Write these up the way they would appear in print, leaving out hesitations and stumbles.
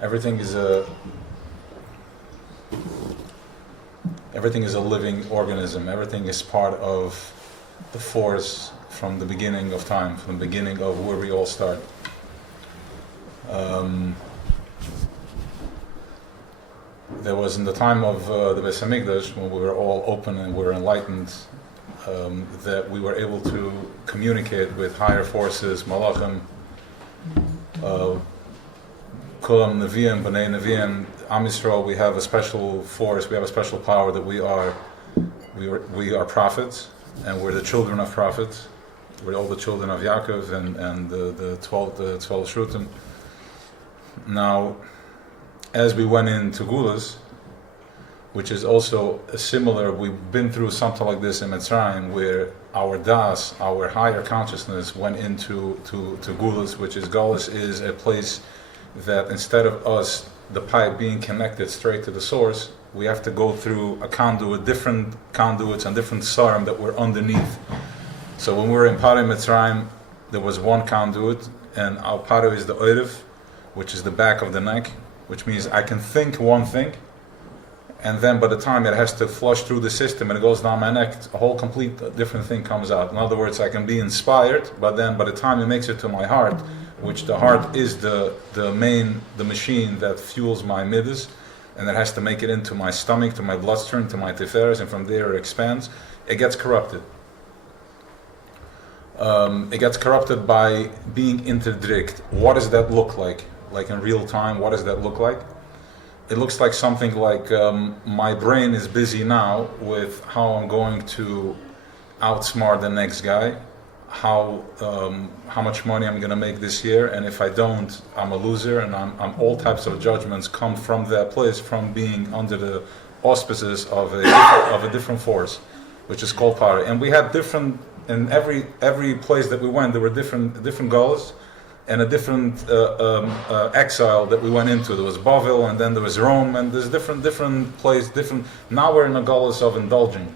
Everything is a living organism. Everything is part of the force from the beginning of time, from the beginning of where we all start. There was in the time of the Beis Hamikdash, when we were all open and we were enlightened, that we were able to communicate with higher forces, malachim, Kulam Nevi'im, B'nai Nevi'im, Am Yisrael. We have a special force, we have a special power that we are prophets, and we're the children of prophets. We're all the children of Yaakov and the 12 Shrutim. Now, as we went into Gulas, which is also similar, we've been through something like this in Mitzrayim, where our das, our higher consciousness, went into to Gulas, which is Gulas is a place that instead of us, the pipe being connected straight to the source, we have to go through a conduit, different conduits and different sarim that were underneath. So when we were in Parei Mitzrayim, there was one conduit, and Al Parei is the Oirev, which is the back of the neck, which means I can think one thing, and then by the time it has to flush through the system and it goes down my neck, a whole complete different thing comes out. In other words, I can be inspired, but then by the time it makes it to my heart, which the heart is the machine that fuels my midas, and it has to make it into my stomach, to my bloodstream, to my tiferes, and from there it expands, it gets corrupted. It gets corrupted by being interdrikt. What does that look like? Like in real time, what does that look like? It looks like something like my brain is busy now with how I'm going to outsmart the next guy, how much money I'm going to make this year, and if I don't, I'm a loser, and I'm all types of judgments come from that place, from being under the auspices of a different force, which is called Parei. And we had different, in every place that we went, there were different goals, and a different exile that we went into. There was Bavel, and then there was Rome, and there's different place, different. Now we're in a galus of indulging.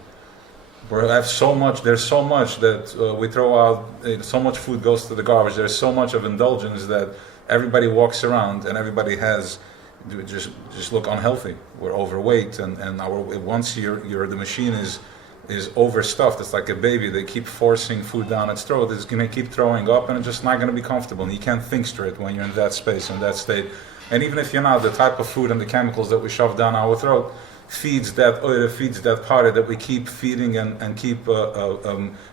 We have so much. There's so much that we throw out. So much food goes to the garbage. There's so much of indulgence that everybody walks around, and everybody has just look unhealthy. We're overweight, and once the machine is overstuffed. It's like a baby. They keep forcing food down its throat. It's going to keep throwing up, and it's just not going to be comfortable. And you can't think straight when you're in that space, in that state. And even if you're not, the type of food and the chemicals that we shove down our throat feeds that oil, feeds that party that we keep feeding and keep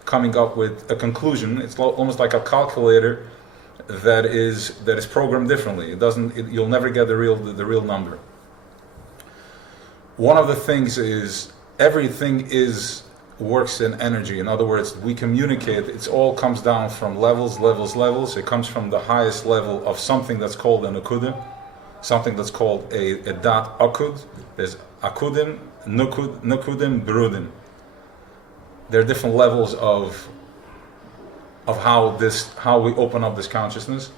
coming up with a conclusion. It's almost like a calculator that is programmed differently. You'll never get the real number. One of the things is everything works in energy. In other words, we communicate. It all comes down from levels. It comes from the highest level of something that's called an akudim, something that's called a dat akud. There's akudim, nukudim, berudim. There are different levels of how we open up this consciousness.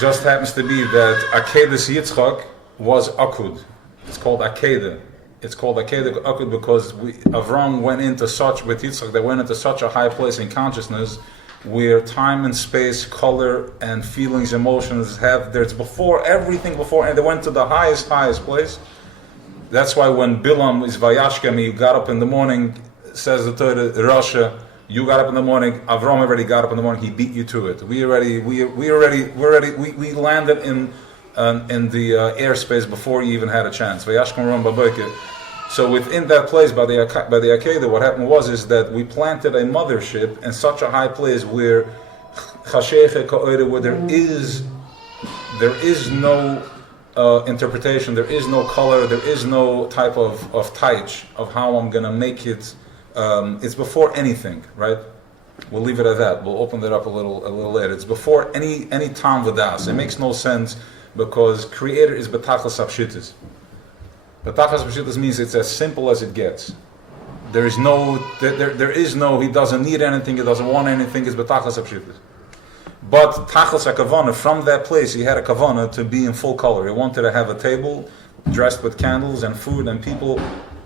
Just happens to be that Akedas Yitzchak was akud. It's called Akedah. It's called Akedah Akud because Avram went into such, with Yitzchak, they went into such a high place in consciousness where time and space, color and feelings, emotions there's everything before, and they went to the highest place. That's why when Bilam is Vayashkem, you got up in the morning, says the Torah, Rasha, you got up in the morning, Avram already got up in the morning, he beat you to it. We landed in the airspace before you even had a chance. So within that place, by the Akedah, what happened is that we planted a mothership in such a high place where there is no interpretation, there is no color, there is no type of taich of how I'm going to make it. It's before anything, right? We'll leave it at that. We'll open that up a little later. It's before any tam v'das. It makes no sense because Creator is betachas apshitis. Betachas apshitis means it's as simple as it gets. There is no. He doesn't need anything. He doesn't want anything. It's betachas apshitis. But tachas akavana, from that place, he had a kavana to be in full color. He wanted to have a table dressed with candles and food and people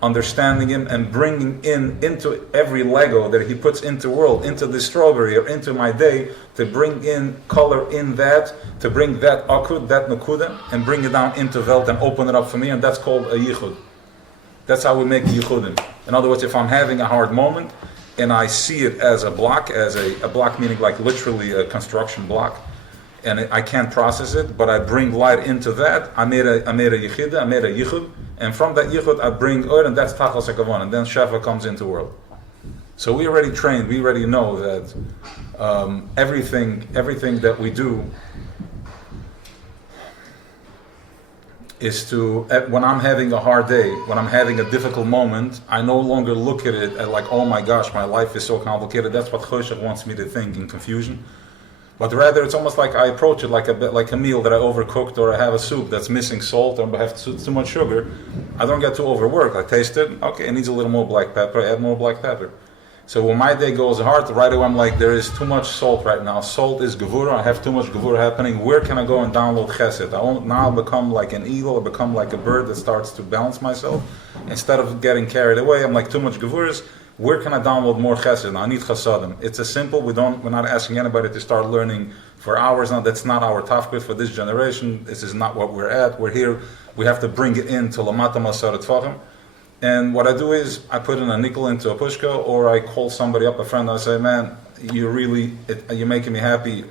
understanding him and bringing into every Lego that he puts into the world, into this strawberry or into my day, to bring in color in that, to bring that akud, that nakuda, and bring it down into Welt and open it up for me, and that's called a yichud. That's how we make yichudim. In other words, if I'm having a hard moment and I see it as a block meaning like literally a construction block, and I can't process it, but I bring light into that, I made a yichida, I made a yichud, and from that yichud I bring oil, and that's tachas hakavon, and then shefa comes into the world. So we already trained, we already know that everything that we do is to, when I'm having a hard day, when I'm having a difficult moment, I no longer look at it like, oh my gosh, my life is so complicated. That's what Choshech wants me to think, in confusion. But rather, it's almost like I approach it like a meal that I overcooked, or I have a soup that's missing salt, or I have too much sugar. I don't get too overworked. I taste it. Okay, it needs a little more black pepper. I add more black pepper. So when my day goes hard, right away I'm like, there is too much salt right now. Salt is gevura. I have too much gevura happening. Where can I go and download chesed? I won't now become like an eagle, or become like a bird that starts to balance myself. Instead of getting carried away, I'm like, too much gevuras. Where can I download more chesed? I need chasadim. It's a simple. We're not asking anybody to start learning for hours now. That's not our tafkid for this generation. This is not what we're at. We're here. We have to bring it into lamata masaret tvachim. And what I do is I put in a nickel into a pushka, or I call somebody up, a friend, and I say, man, you're making me happy.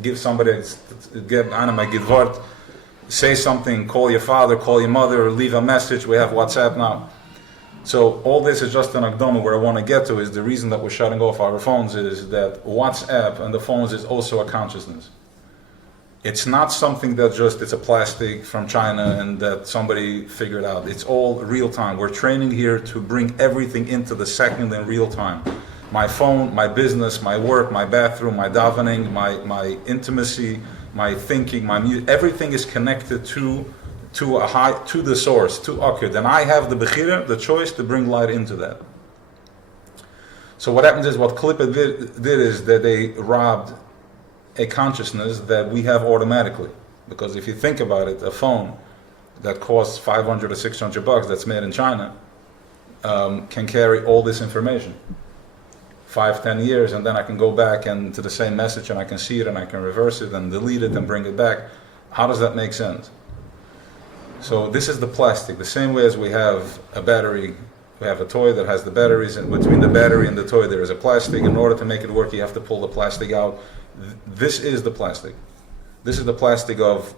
Give somebody, get anima gidvart, say something, call your father, call your mother, leave a message. We have WhatsApp now. So all this is just an akdama. Where I want to get to is the reason that we're shutting off our phones is that WhatsApp and the phones is also a consciousness. It's not something that it's a plastic from China and that somebody figured out. It's all real time. We're training here to bring everything into the second in real time. My phone, my business, my work, my bathroom, my davening, my intimacy, my thinking, my music, everything is connected to the source, to Akud. And I have the bechira, the choice to bring light into that. So what happens is, what Klippa did is that they robbed a consciousness that we have automatically. Because if you think about it, a phone that costs $500 or $600 that's made in China can carry all this information. 5-10 years, and then I can go back and to the same message, and I can see it, and I can reverse it and delete it and bring it back. How does that make sense? So this is the plastic. The same way as we have a battery, we have a toy that has the batteries, and between the battery and the toy there is a plastic. In order to make it work, you have to pull the plastic out. This is the plastic. This is the plastic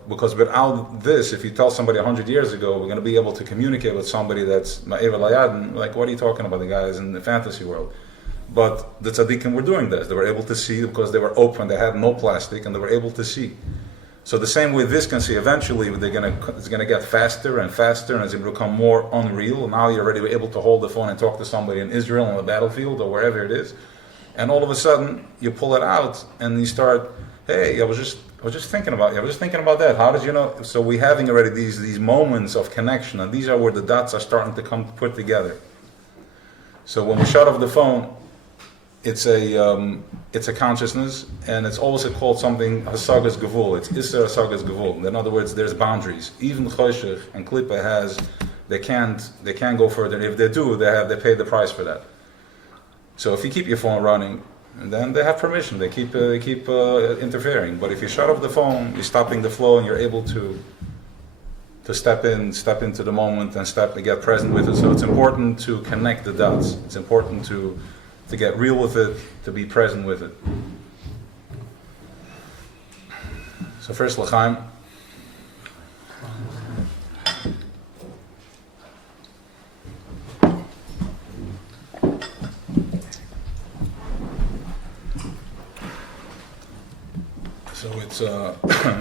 because without this, if you tell somebody 100 years ago, we're going to be able to communicate with somebody that's Ma'eva Layadin, like, what are you talking about, the guys in the fantasy world? But the tzaddikim were doing this. They were able to see because they were open, they had no plastic, and they were able to see. So the same way this can see, eventually it's going to get faster and faster, and it's going to become more unreal. Now you're already able to hold the phone and talk to somebody in Israel on the battlefield or wherever it is. And all of a sudden, you pull it out and you start, hey, I was just thinking about you. I was just thinking about that. How did you know? So we're having already these moments of connection, and these are where the dots are starting to come put together. So when we shut off the phone, it's a consciousness, and it's also called something hasagas gevul. It's iser hasagas gevul. In other words, there's boundaries. Even Choshech and Klippa they can't go further. If they do, they pay the price for that. So if you keep your phone running, then they have permission. They keep interfering. But if you shut off the phone, you're stopping the flow, and you're able to step into the moment and get present with it. So it's important to connect the dots. It's important to get real with it, to be present with it. So first, l'chaim. So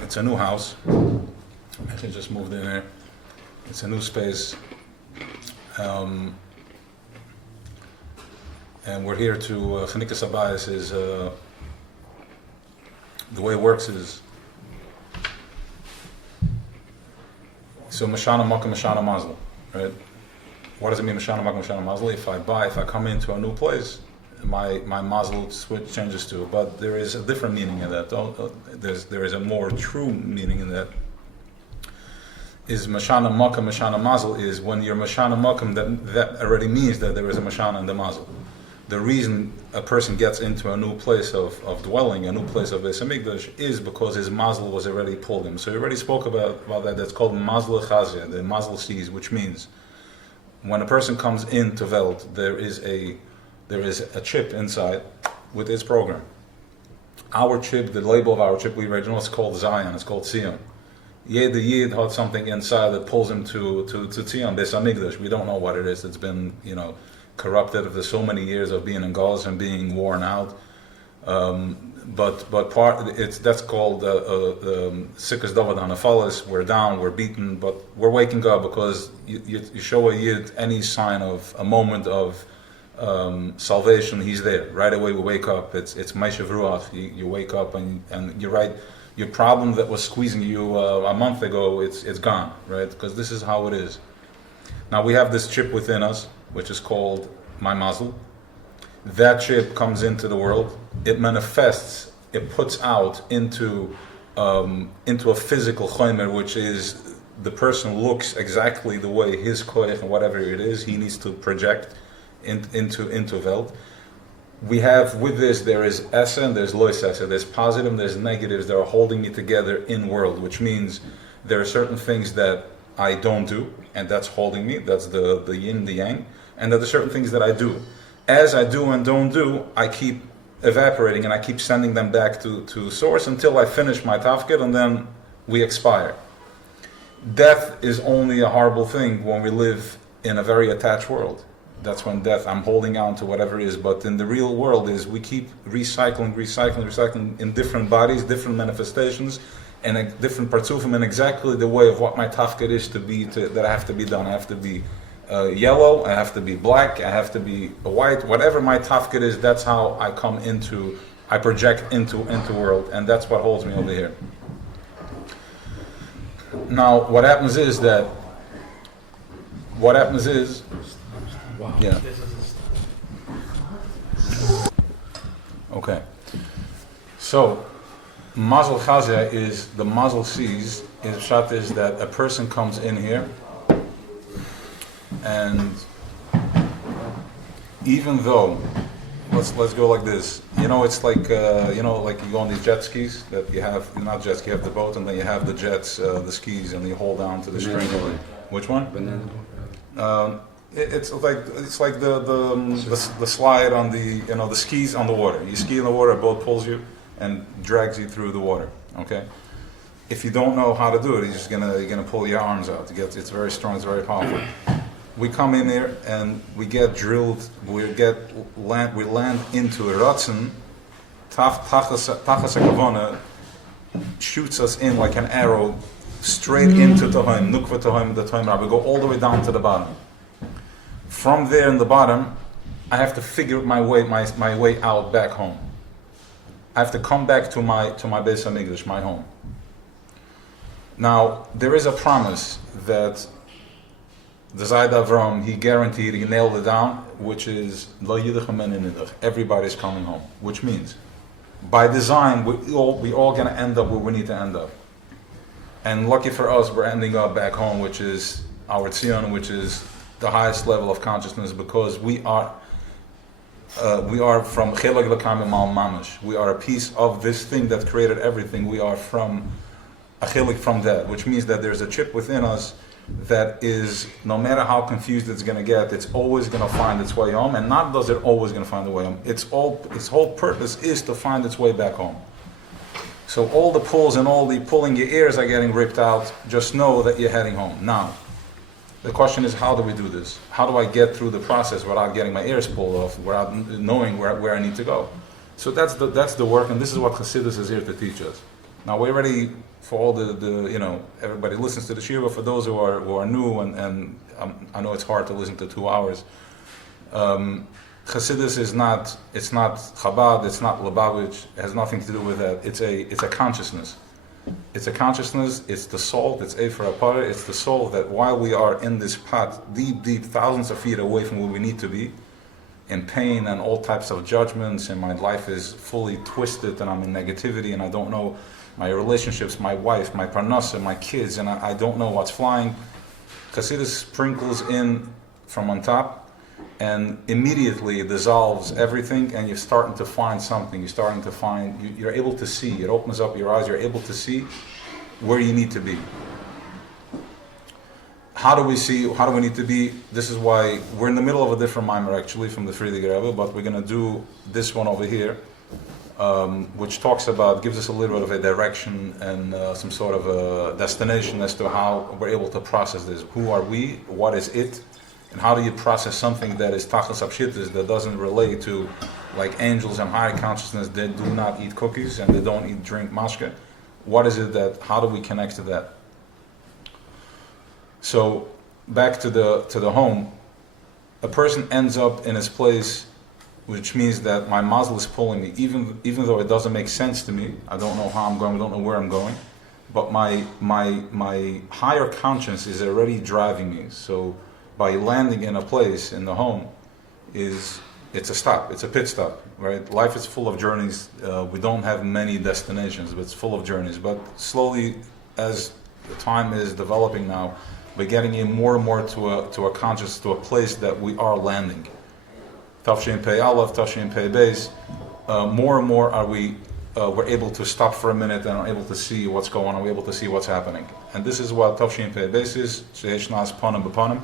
it's a new house. I actually just moved in here. It's a new space. And we're here to Chanukas Abayis is the way it works is so Mashana Makkah Mashana Mazal, right? What does it mean Mashana Makkah Mashana Mazal? If I come into a new place, my mazel switch changes too. But there is a different meaning in that. There is a more true meaning in that. is Mashana Makam, Mashana Mazel is when you're Mashana Makam, that already means that there is a Mashana and the Mazel. The reason a person gets into a new place of dwelling, a new place of Beis Hamikdash, is because his Mazel was already pulled him. So we already spoke about that. That's called Mazel Chazia, the Mazel sees, which means when a person comes into Welt, there is a chip inside with its program. Our chip, the label of our chip, we originally it's called Zion, it's called Zion. The Yid had something inside that pulls him to Zion, Beis Hamikdash. We don't know what it is. It's been, corrupted after so many years of being in Gaza and being worn out. But that's called Sikas David Hanafalis. We're down, we're beaten, but we're waking up because you show a Yid any sign of a moment of salvation, he's there. Right away we wake up. It's Meishav Ruach. You wake up and you're right. Your problem that was squeezing you a month ago, it's gone, right? Because this is how it is. Now we have this chip within us, which is called my mazel. That chip comes into the world. It manifests. It puts out into a physical chomer, which is the person looks exactly the way his koich and whatever it is he needs to project into Welt. We have with this there is essa and there's lois essa. There's positive and there's negatives that are holding me together in world, which means there are certain things that I don't do, and that's holding me. That's the yin, the yang, and there are certain things that I do. As I do and don't do, I keep evaporating and I keep sending them back to source until I finish my tafkid, and then we expire. Death is only a horrible thing when we live in a very attached world. That's when death, I'm holding on to whatever it is, but in the real world is we keep recycling in different bodies, different manifestations, and a different partsufim in exactly the way of what my tafkid is that I have to be done. I have to be yellow, I have to be black, I have to be white, whatever my tafkid is, that's how I project into world, and that's what holds me over here. Now, what happens is, yeah. Okay. So, Mazel Chazia is, the Mazel sees, Pshat is that a person comes in here, and even though, let's go like this, it's like, like you go on these jet skis, that you have, not jet ski, you have the boat, and then you have the jets, the skis, and you hold down to the string. Which one? Banana. It's like the slide on the skis on the water. You ski in the water, a boat pulls you and drags you through the water. Okay. If you don't know how to do it, you're gonna pull your arms out. It's very strong. It's very powerful. We come in here and we get drilled. We land into a ratzin. Tachas hakavana shoots us in like an arrow straight into Tohaim, Nukva Tohaim, the Tohaim. We go all the way down to the bottom. From there in the bottom, I have to figure my way out back home. I have to come back to my Beis Hamikdash, my home. Now, there is a promise that the Zayd Avram, he guaranteed, he nailed it down, which is Lo Yidach Amen Nidach. Everybody's coming home, which means, by design, we all going to end up where we need to end up. And lucky for us, we're ending up back home, which is our Tzion, which is the highest level of consciousness, because we are from Chelag L'Kam Mal Mamash. We are a piece of this thing that created everything. We are from a chelik from that, which means that there's a chip within us that is, no matter how confused it's going to get, it's always going to find its way home. And not does it always going to find the way home. Its whole purpose is to find its way back home. So all the pulls and all the pulling your ears are getting ripped out. Just know that you're heading home. Now, the question is, how do we do this? How do I get through the process without getting my ears pulled off, without knowing where I need to go? So that's the work, and this is what Chassidus is here to teach us. Now we're ready for all the everybody listens to the shiva. For those who are new, and I know it's hard to listen to 2 hours. Chassidus is not Chabad, it's not Lubavitch. It has nothing to do with that. It's a consciousness. It's a consciousness, it's the soul, it's Efer Apara, it's the soul that while we are in this pot, deep, thousands of feet away from where we need to be, in pain and all types of judgments, and my life is fully twisted and I'm in negativity and I don't know my relationships, my wife, my parnasa, my kids, and I don't know what's flying. Chassidus sprinkles in from on top, and immediately it dissolves everything, and you're starting to find something. You're able to see. It opens up your eyes. You're able to see where you need to be. How do we see? How do we need to be? This is why we're in the middle of a different mimer actually from the Friedrich Rebbe, but we're going to do this one over here, which gives us a little bit of a direction and some sort of a destination as to how we're able to process this. Who are we? What is it? And how do you process something that is tachlis apshitis, that doesn't relate to, like angels and higher consciousness, they do not eat cookies and they don't drink mashke? What is it how do we connect to that? So back to the home, a person ends up in his place, which means that my mazel is pulling me, even though it doesn't make sense to me. I don't know how I'm going, I don't know where I'm going, but my higher conscience is already driving me. So by landing in a place in the home, it's a stop, it's a pit stop, right? Life is full of journeys. We don't have many destinations, but it's full of journeys. But slowly, as the time is developing now, we're getting in more and more to a conscious, to a place that we are landing. Tafshin Pei Aleph, Tafshin Pei Beis. More and more we're able to stop for a minute and are able to see what's going on. We're able to see what's happening. And this is what Tafshin Pei Beis is, Sheish Nas Panim B'Panim,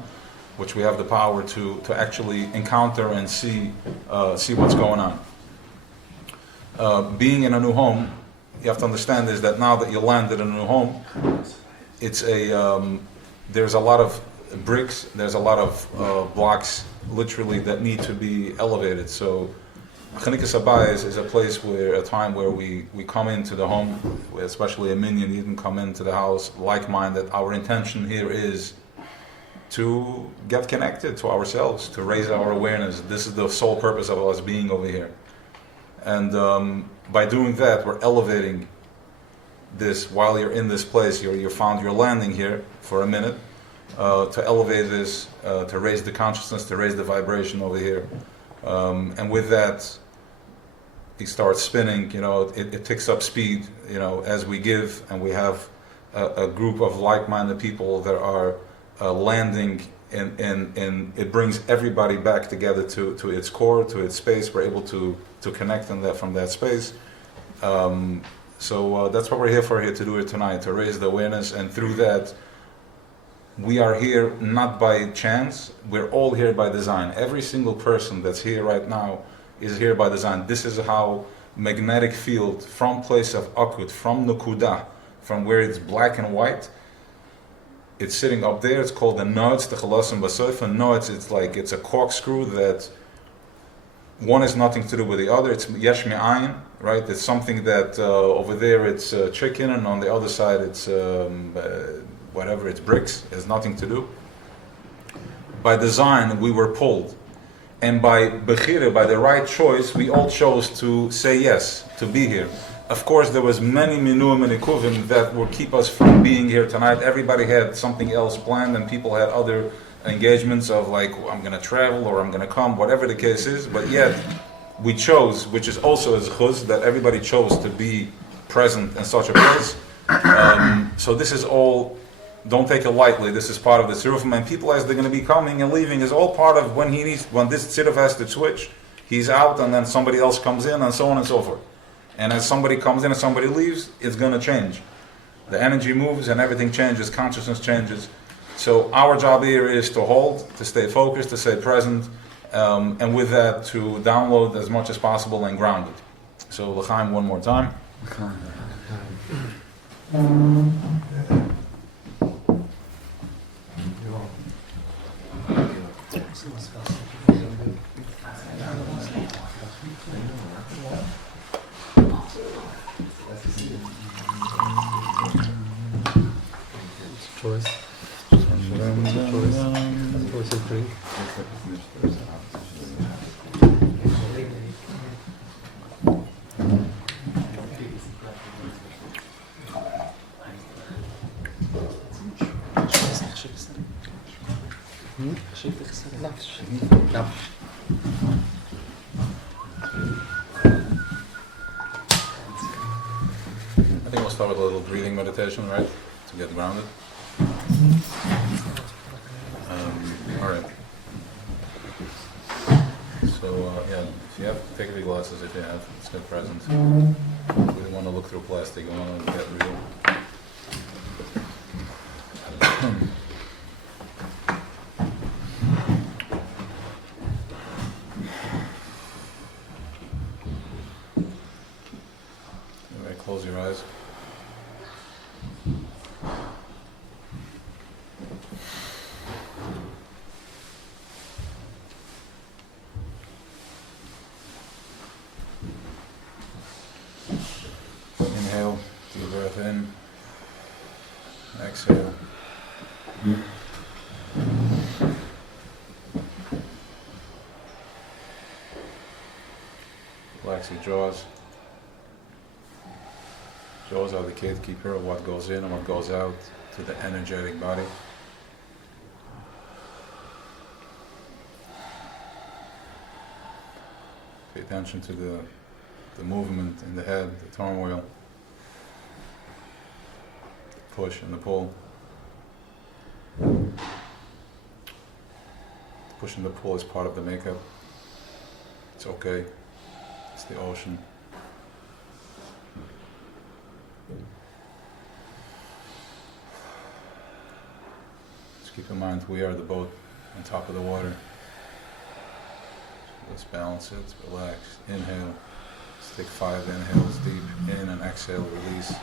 which we have the power to actually encounter and see what's going on. Being in a new home, you have to understand is that now that you landed in a new home, there's a lot of bricks, there's a lot of blocks, literally, that need to be elevated. So, Chanukas Habayis is a time where we come into the home, especially a minion, you can come into the house like-minded. Our intention here is to get connected to ourselves, to raise our awareness. This is the sole purpose of us being over here. And by doing that, we're elevating this while you're in this place. You found your landing here for a minute, to elevate this, to raise the consciousness, to raise the vibration over here. And with that, it starts spinning, it picks up speed, as we give, and we have a group of like-minded people that are landing, and it brings everybody back together to its core, to its space. We're able to connect from that space. So that's what we're here to do it tonight, to raise the awareness, and through that, we are here not by chance, we're all here by design. Every single person that's here right now is here by design. This is how magnetic field from place of akut, from Nukuda, from where it's black and white, it's sitting up there. It's called the notes, the chalasim basoif. And notes, it's a corkscrew that one is nothing to do with the other. It's yesh me'ayin, right? It's something that over there it's chicken, and on the other side it's whatever, it's bricks. It has nothing to do. By design, we were pulled, and by bechira, by the right choice, we all chose to say yes, to be here. Of course, there was many minuim and ikuvim that would keep us from being here tonight. Everybody had something else planned, and people had other engagements of like, I'm going to travel or I'm going to come, whatever the case is. But yet, we chose, which is also a chuz, that everybody chose to be present in such a place. So this is all, don't take it lightly. This is part of the tzirufim, and people as they're going to be coming and leaving is all part of when this tziruf has to switch. He's out, and then somebody else comes in, and so on and so forth. And as somebody comes in and somebody leaves, it's going to change. The energy moves and everything changes, consciousness changes. So our job here is to hold, to stay focused, to stay present, and with that to download as much as possible and ground it. So l'chaim one more time. Choice. Choice of drink. I think we'll to start with a little breathing meditation, right? To get grounded. All right. So, yeah, if you have, take your glasses if you have, it's good present. We don't want to look through plastic, we want to get real. Alright, close your eyes. Inhale, deep breath in. Exhale. Relax your jaws. Jaws are the gatekeeper of what goes in and what goes out to the energetic body. Pay attention to the movement in the head, the turmoil, the push and the pull. The push and the pull is part of the makeup. It's okay. It's the ocean. Just keep in mind we are the boat on top of the water. So let's balance it, relax, inhale. Let's take 5 inhales deep in and exhale, release.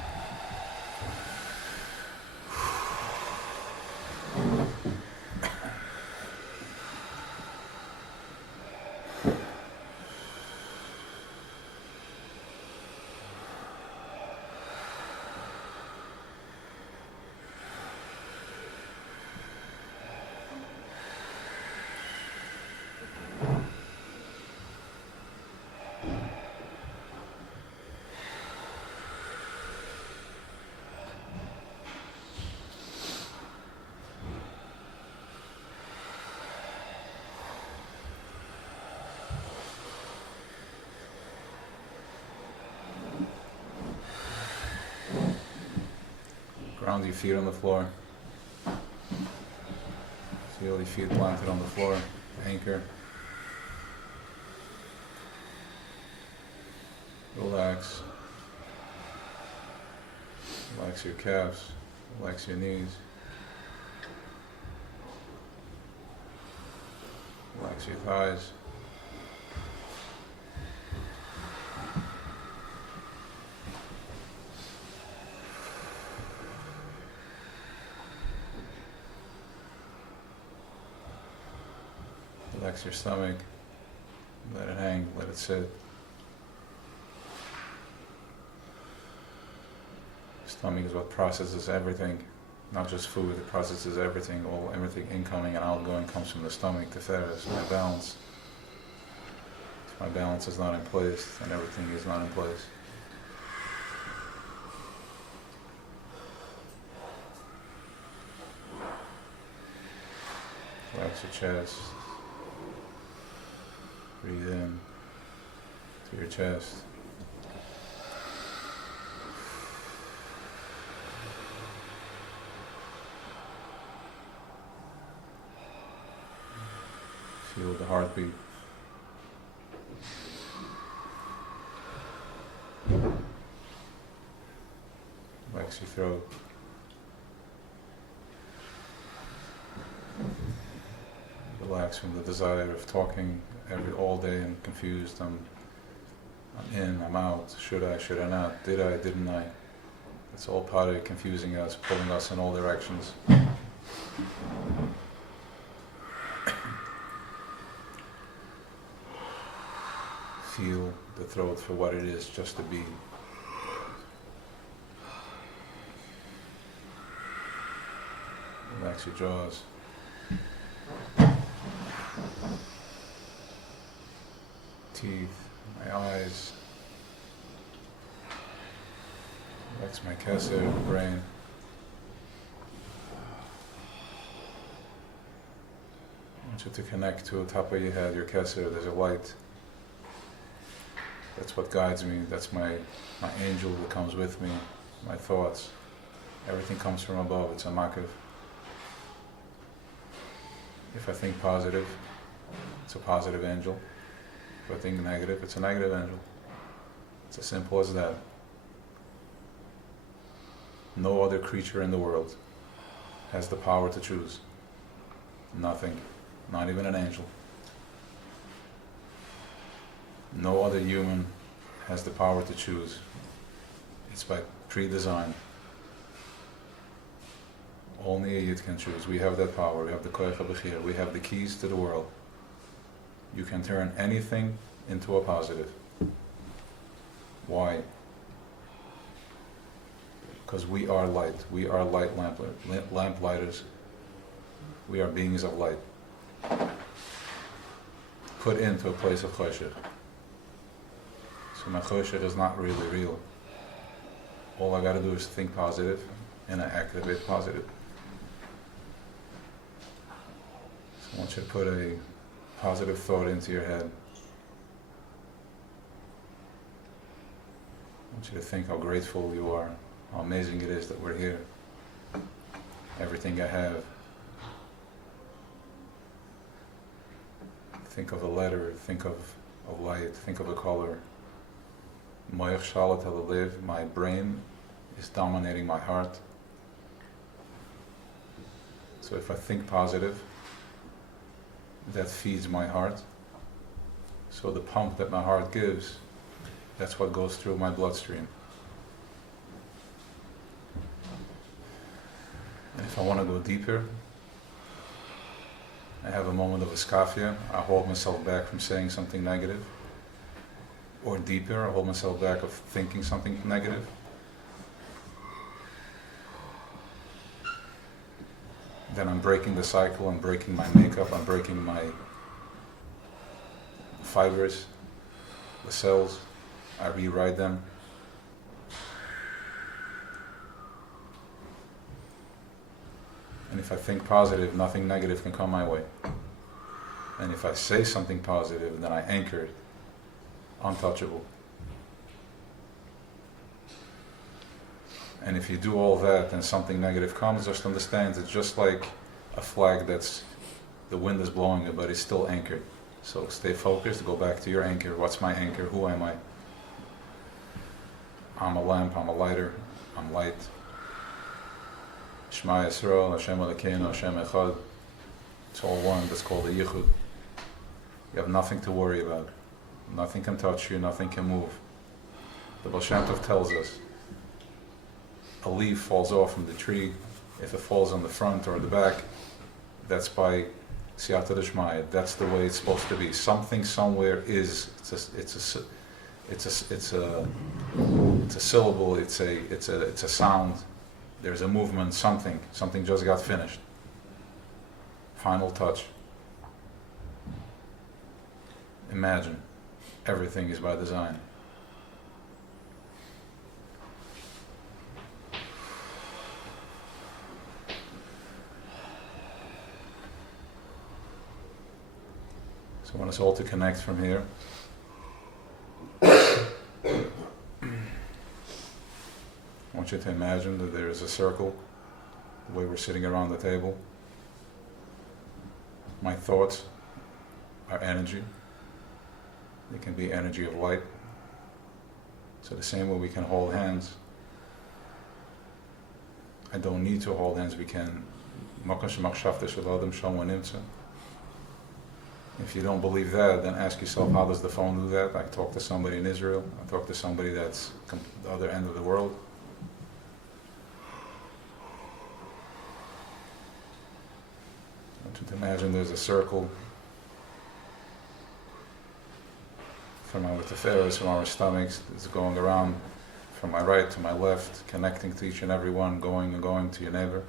Ground your feet on the floor. Feel your feet planted on the floor. Anchor. Relax. Relax your calves. Relax your knees. Relax your thighs. Relax your stomach, let it hang, let it sit. Stomach is what processes everything, not just food, it processes everything. Everything incoming and outgoing comes from the stomach, the ferrous, my balance. If my balance is not in place, then everything is not in place. Relax your chest. Breathe in to your chest. Feel the heartbeat. Relax your throat. Relax from the desire of talking all day and confused. I'm in, I'm out, should I not, did I, didn't I? It's all part of it, confusing us, pulling us in all directions. Feel the throat for what it is, just to be. Relax your jaws. Teeth, my eyes. Relax my kesser, brain. I want you to connect to the top of your head, your kesser. There's a light. That's what guides me. That's my angel that comes with me. my thoughts, everything comes from above, it's a makiv. If I think positive, it's a positive angel. If I think negative, it's a negative angel. It's as simple as that. No other creature in the world has the power to choose. Nothing, not even an angel. No other human has the power to choose. It's by pre-design. Only a Yid can choose. We have that power. We have the koyach habechira. We have the keys to the world. You can turn anything into a positive. Why? Because we are light. We are light lamp lighters. We are beings of light. Put into a place of choshech. So my choshech is not really real. All I got to do is think positive and I activate positive. So I want you to put a positive thought into your head. I want you to think how grateful you are, how amazing it is that we're here. Everything I have. Think of a letter, think of a light, think of a color. My brain is dominating my heart. So if I think positive, that feeds my heart. So the pump that my heart gives, that's what goes through my bloodstream. And if I want to go deeper, I have a moment of iskafia, I hold myself back from saying something negative. Or deeper, I hold myself back of thinking something negative. Then I'm breaking the cycle, I'm breaking my makeup, I'm breaking my fibers, the cells, I rewrite them. And if I think positive, nothing negative can come my way. And if I say something positive, then I anchor it, untouchable. And if you do all that and something negative comes, just understand it's just like a flag that's, the wind is blowing it, but it's still anchored. So stay focused, go back to your anchor. What's my anchor? Who am I? I'm a lamp, I'm a lighter, I'm light. Shema Yisrael, Hashem Elokeinu, Hashem Echad. It's all one, that's called a yichud. You have nothing to worry about. Nothing can touch you, nothing can move. The Baal Shem Tov tells us, a leaf falls off from the tree, if it falls on the front or the back, that's by Siyata D'Shmaya. That's the way it's supposed to be. Something somewhere is, it's a syllable, it's a sound, there's a movement, something just got finished. Final touch. Imagine, everything is by design. So I want us all to connect from here. I want you to imagine that there is a circle, the way we're sitting around the table. My thoughts are energy. They can be energy of light. So the same way we can hold hands, I don't need to hold hands, we can. If you don't believe that, then ask yourself, how does the phone do that? I talk to somebody in Israel, I talk to somebody that's the other end of the world. I want you to imagine there's a circle from our teferes, from our stomachs, it's going around from my right to my left, connecting to each and every one, going and going to your neighbor,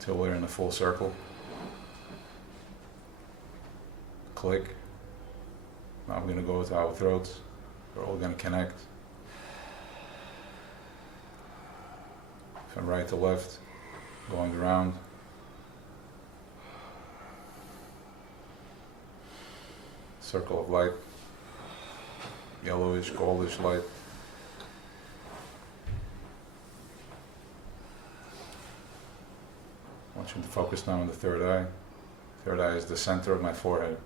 till we're in a full circle. Click. Now we're going to go to our throats. We're all going to connect. From right to left, going around. Circle of light. Yellowish, goldish light. I want you to focus now on the third eye. Third eye is the center of my forehead.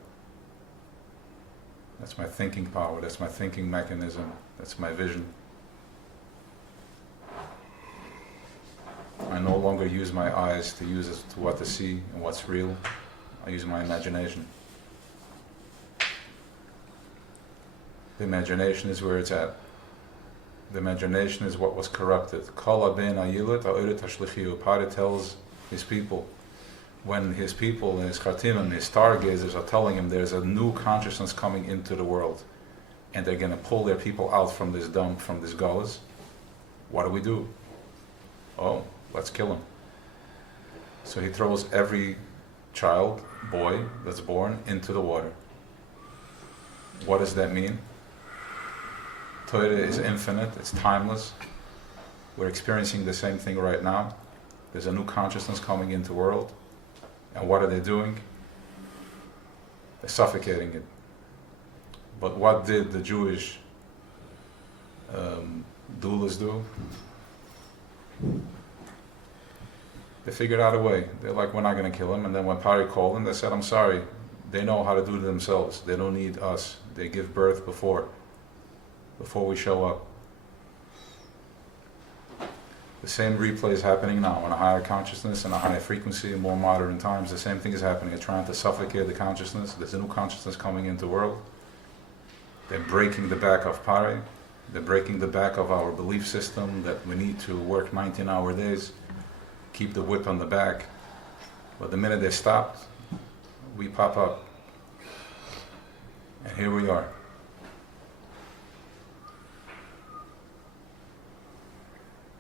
That's my thinking power, that's my thinking mechanism, that's my vision. I no longer use my eyes to use it to what to see and what's real. I use my imagination. The imagination is where it's at. The imagination is what was corrupted. Pari tells his people, when his people, his Khartimim, his stargazers are telling him there's a new consciousness coming into the world and they're going to pull their people out from this dump, from this galus, what do? Oh, let's kill him. So he throws every child, boy that's born, into the water. What does that mean? Torah is infinite, it's timeless. We're experiencing the same thing right now. There's a new consciousness coming into the world. And what are they doing? They're suffocating it. But what did the Jewish doulas do? They figured out a way. They're like, we're not going to kill him. And then when Pari called them, they said, I'm sorry. They know how to do it themselves. They don't need us. They give birth before we show up. The same replay is happening now in a higher consciousness and a higher frequency in more modern times. The same thing is happening. They're trying to suffocate the consciousness. There's a new consciousness coming into the world. They're breaking the back of Pari. They're breaking the back of our belief system that we need to work 19-hour days, keep the whip on the back. But the minute they stopped, we pop up. And here we are.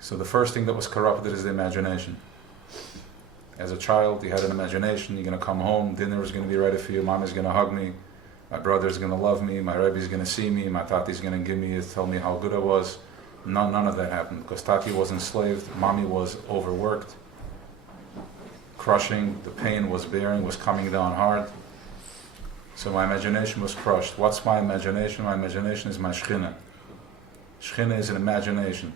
So the first thing that was corrupted is the imagination. As a child, you had an imagination, you're going to come home, dinner is going to be ready for you, mom is going to hug me, my brother's going to love me, my Rebbe is going to see me, my Tati's going to give me, tell me how good I was. None of that happened, because Tati was enslaved, mommy was overworked, crushing, the pain was bearing, was coming down hard. So my imagination was crushed. What's my imagination? My imagination is my Shechina. Shechina is an imagination.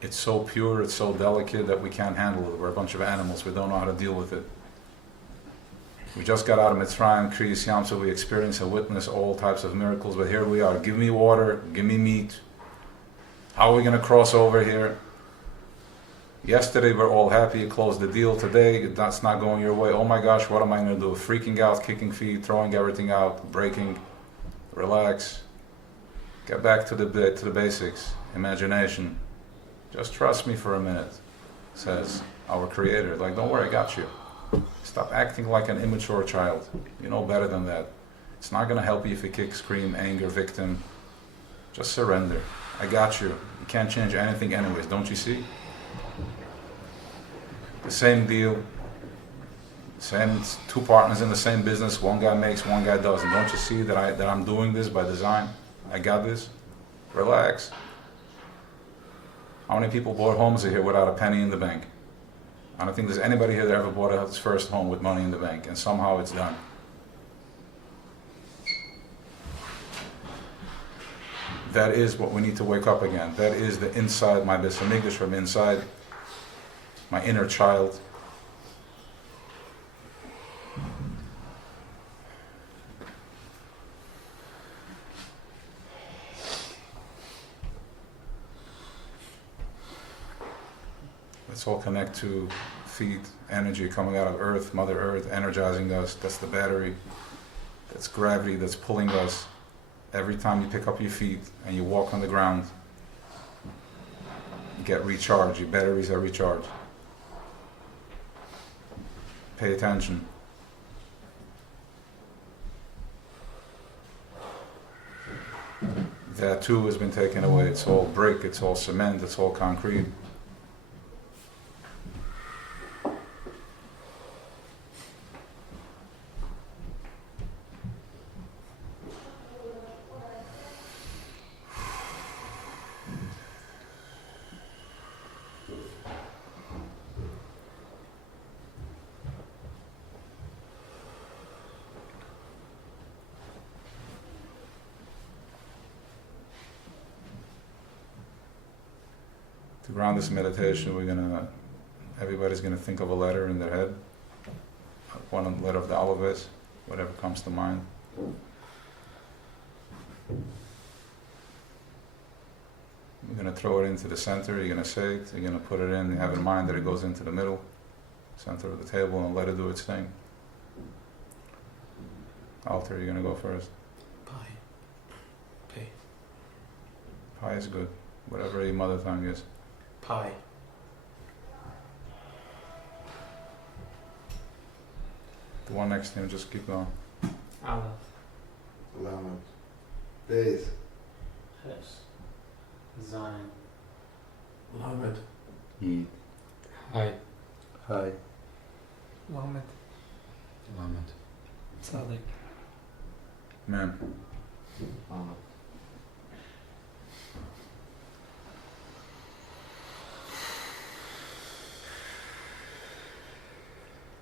It's so pure, it's so delicate that we can't handle it. We're a bunch of animals, we don't know how to deal with it. We just got out of Mitzrayim, Kriyas Yam, so we experience and witness all types of miracles, but here we are. Give me water, give me meat. How are we going to cross over here? Yesterday we're all happy, you closed the deal. Today, that's not going your way. Oh my gosh, what am I going to do? Freaking out, kicking feet, throwing everything out, breaking. Relax. Get back to the basics. Imagination. Just trust me for a minute, says our Creator. Like, don't worry, I got you. Stop acting like an immature child. You know better than that. It's not going to help you if you kick, scream, anger, victim. Just surrender. I got you. You can't change anything anyways, don't you see? The same deal. Same two partners in the same business. One guy makes, one guy doesn't. Don't you see that I'm doing this by design? I got this. Relax. How many people bought homes here without a penny in the bank? I don't think there's anybody here that ever bought his first home with money in the bank, and somehow it's done. That is what we need to wake up again. That is the inside, my Beis Hamikdash from inside, my inner child. Let's all connect to feet, energy coming out of Earth, Mother Earth, energizing us. That's the battery. That's gravity that's pulling us. Every time you pick up your feet and you walk on the ground, you get recharged. Your batteries are recharged. Pay attention. That too has been taken away. It's all brick, it's all cement, it's all concrete. To ground this meditation, we're going to everybody's going to think of a letter in their head. One letter of the alphabet, whatever comes to mind. You're going to throw it into the center, you're going to say it, you're going to put it in, you have in mind that it goes into the middle, center of the table, and let it do its thing. Alter, you're going to go first. Pie. Pay. Pie is good, whatever your mother tongue is. Pie. The one next to him, just keep going. Aleph. Lamed. Beis. Ches. Zayin. Lamed. Yid. Hi. Hi. Lamed. Lamed. Tzadik. Man. Lamed.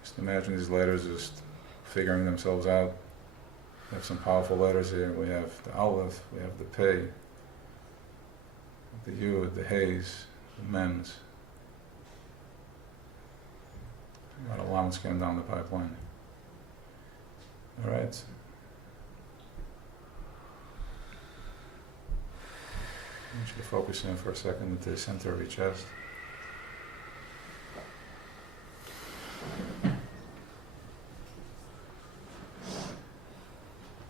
Just imagine these letters just figuring themselves out. We have some powerful letters here. We have the Aleph, we have the Pei, the Yud, the Hays, the Mens. A lot of laments came down the pipeline. Alright. I want you to focus in for a second into the center of your chest.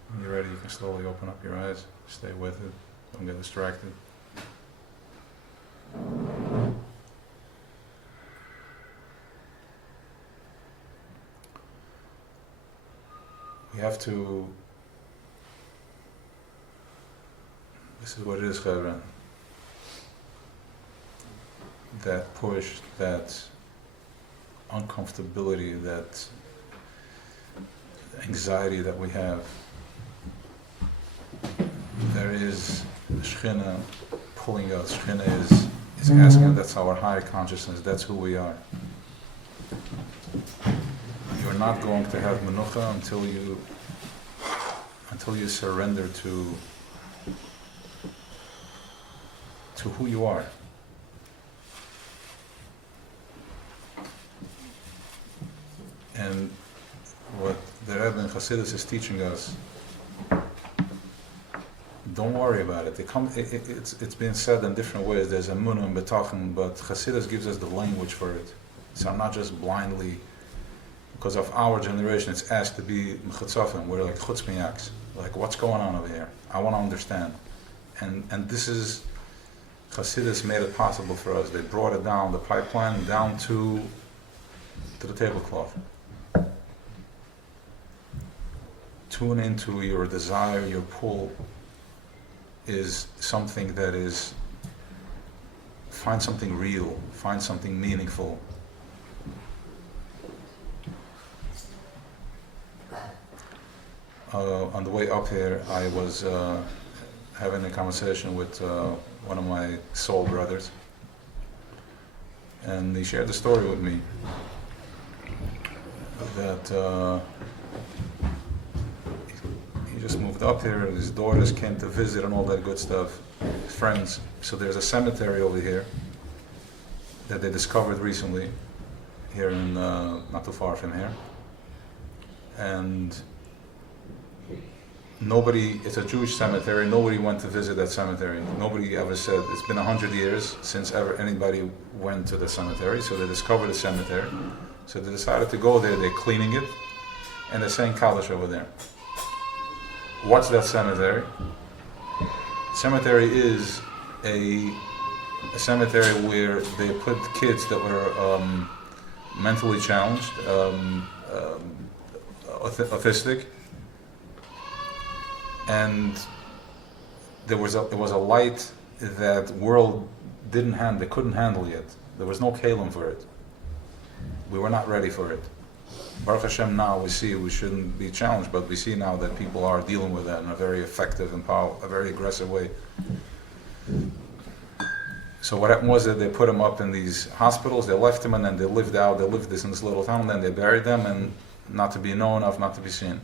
When you're ready, you can slowly open up your eyes. Stay with it. Don't get distracted. We have to... This is what it is, Chavra. That push, that uncomfortability, that anxiety that we have. There is Shechina pulling us. Shechina is asking, that's our higher consciousness, that's who we are. You're not going to have menucha until you surrender to who you are. And what the Rebbe in Chassidus is teaching us, don't worry about it. It's been said in different ways. There's emunah and betachon, but Chassidus gives us the language for it. So I'm not just blindly, because of our generation, it's asked to be mechutzafim. We're like chutzpiyaks. Like, what's going on over here? I want to understand. And this is, Chassidus made it possible for us. They brought it down the pipeline, down to the tablecloth. Tune into your desire, your pull is something that is, find something real, find something meaningful. On the way up here, I was having a conversation with one of my soul brothers, and he shared a story with me that he just moved up here, and his daughters came to visit and all that good stuff, his friends. So there's a cemetery over here that they discovered recently, here in not too far from here, and nobody, it's a Jewish cemetery, nobody went to visit that cemetery. Nobody ever said, it's been 100 years since ever anybody went to the cemetery, so they discovered the cemetery. So they decided to go there, they're cleaning it, and they're saying Kaddish over there. What's that cemetery? Cemetery is a cemetery where they put kids that were mentally challenged, autistic, and there was a light that world they couldn't handle yet. There was no kalim for it. We were not ready for it. Baruch Hashem, now we see we shouldn't be challenged, but we see now that people are dealing with that in a very effective and a very aggressive way. So what happened was that they put them up in these hospitals, they left them, and then they lived this in this little town, and then they buried them, and not to be known of, not to be seen.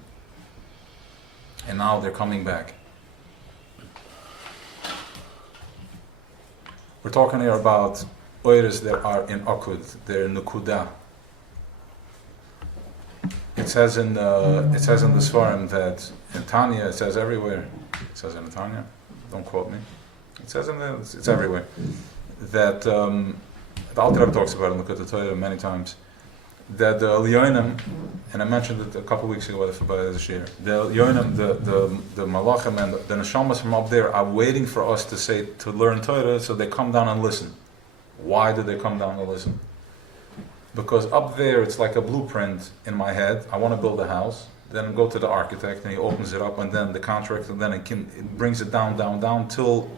And now they're coming back. We're talking here about oiras that are in Akud, they're nukuda. It says in the Sfarim that in Tanya, it says everywhere. It says in Tanya, don't quote me. It says it's everywhere that the Alter Rebbe talks about it in the Likutei Torah many times. That the Lyonim, and I mentioned it a couple weeks ago by the Shir, the Lyonim, the Malachim and the Neshamas from up there are waiting for us to learn Torah, so they come down and listen. Why do they come down and listen? Because up there it's like a blueprint in my head. I want to build a house, then go to the architect and he opens it up, and then the contractor, and then it brings it down till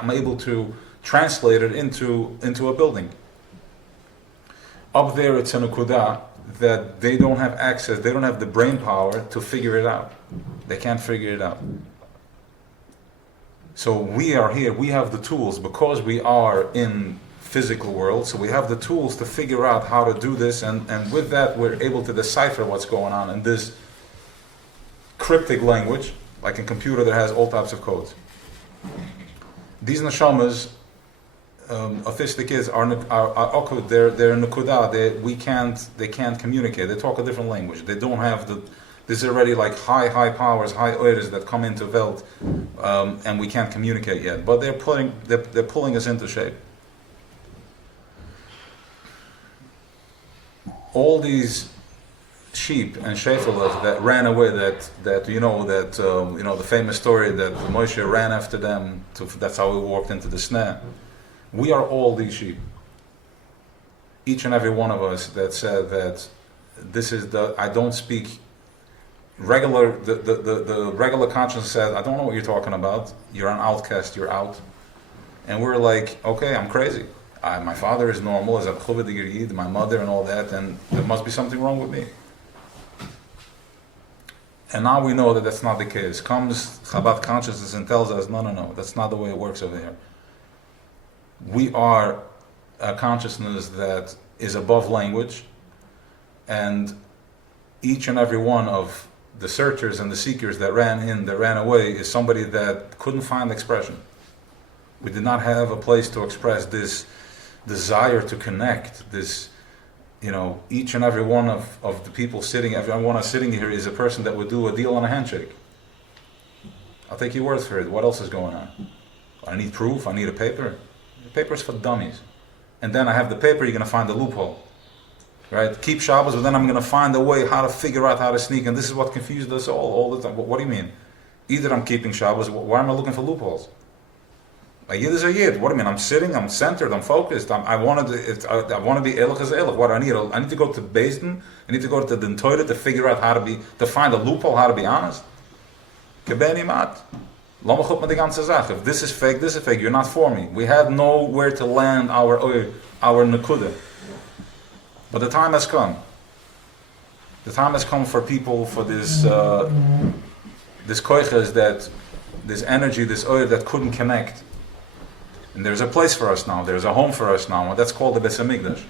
I'm able to translate it into a building. Up there it's a nukuda that they don't have access, they don't have the brain power to figure it out. They can't figure it out. So we are here, we have the tools, because we are in physical world, so we have the tools to figure out how to do this, and with that we're able to decipher what's going on in this cryptic language, like a computer that has all types of codes. These neshamas, autistic kids are awkward. They're nukuda. They can't communicate. They talk a different language. They don't have this is already like high powers, high oiras that come into Welt, and we can't communicate yet. But they're pulling us into shape. All these sheep and shefelas that ran away, the famous story that Moshe ran after them. That's how we walked into the snare. We are all these sheep. Each and every one of us that said that this is I don't speak regular. The regular conscience says, I don't know what you're talking about. You're an outcast. You're out. And we're like, okay, I'm crazy. My father is normal, as a chuvah d'girid, my mother and all that, and there must be something wrong with me. And now we know that that's not the case. Comes Chabad consciousness and tells us, no, that's not the way it works over here. We are a consciousness that is above language, and each and every one of the searchers and the seekers that ran away is somebody that couldn't find expression. We did not have a place to express this desire to connect, this, each and every one of the people everyone sitting here is a person that would do a deal on a handshake. I'll take your word for it. What else is going on? I need proof, I need a paper. The paper is for dummies. And then I have the paper, you're going to find the loophole. Right? Keep Shabbos, but then I'm going to find a way how to figure out how to sneak. And this is what confused us all the time. What do you mean? Either I'm keeping Shabbos, why am I looking for loopholes? A yid is a yid. What do you mean? I'm sitting, I'm centered, I'm focused. I want to be ehrlich as ehrlich. What I need to go to Beis Din. I need to go to the toilet to figure out to find a loophole, how to be honest. Kebeni mat. If this is fake, you're not for me. We have nowhere to land our nakuda. But the time has come. The time has come for people, for this koiches, this energy, this oil that couldn't connect. And there's a place for us now, there's a home for us now, and that's called the Beis Hamikdash.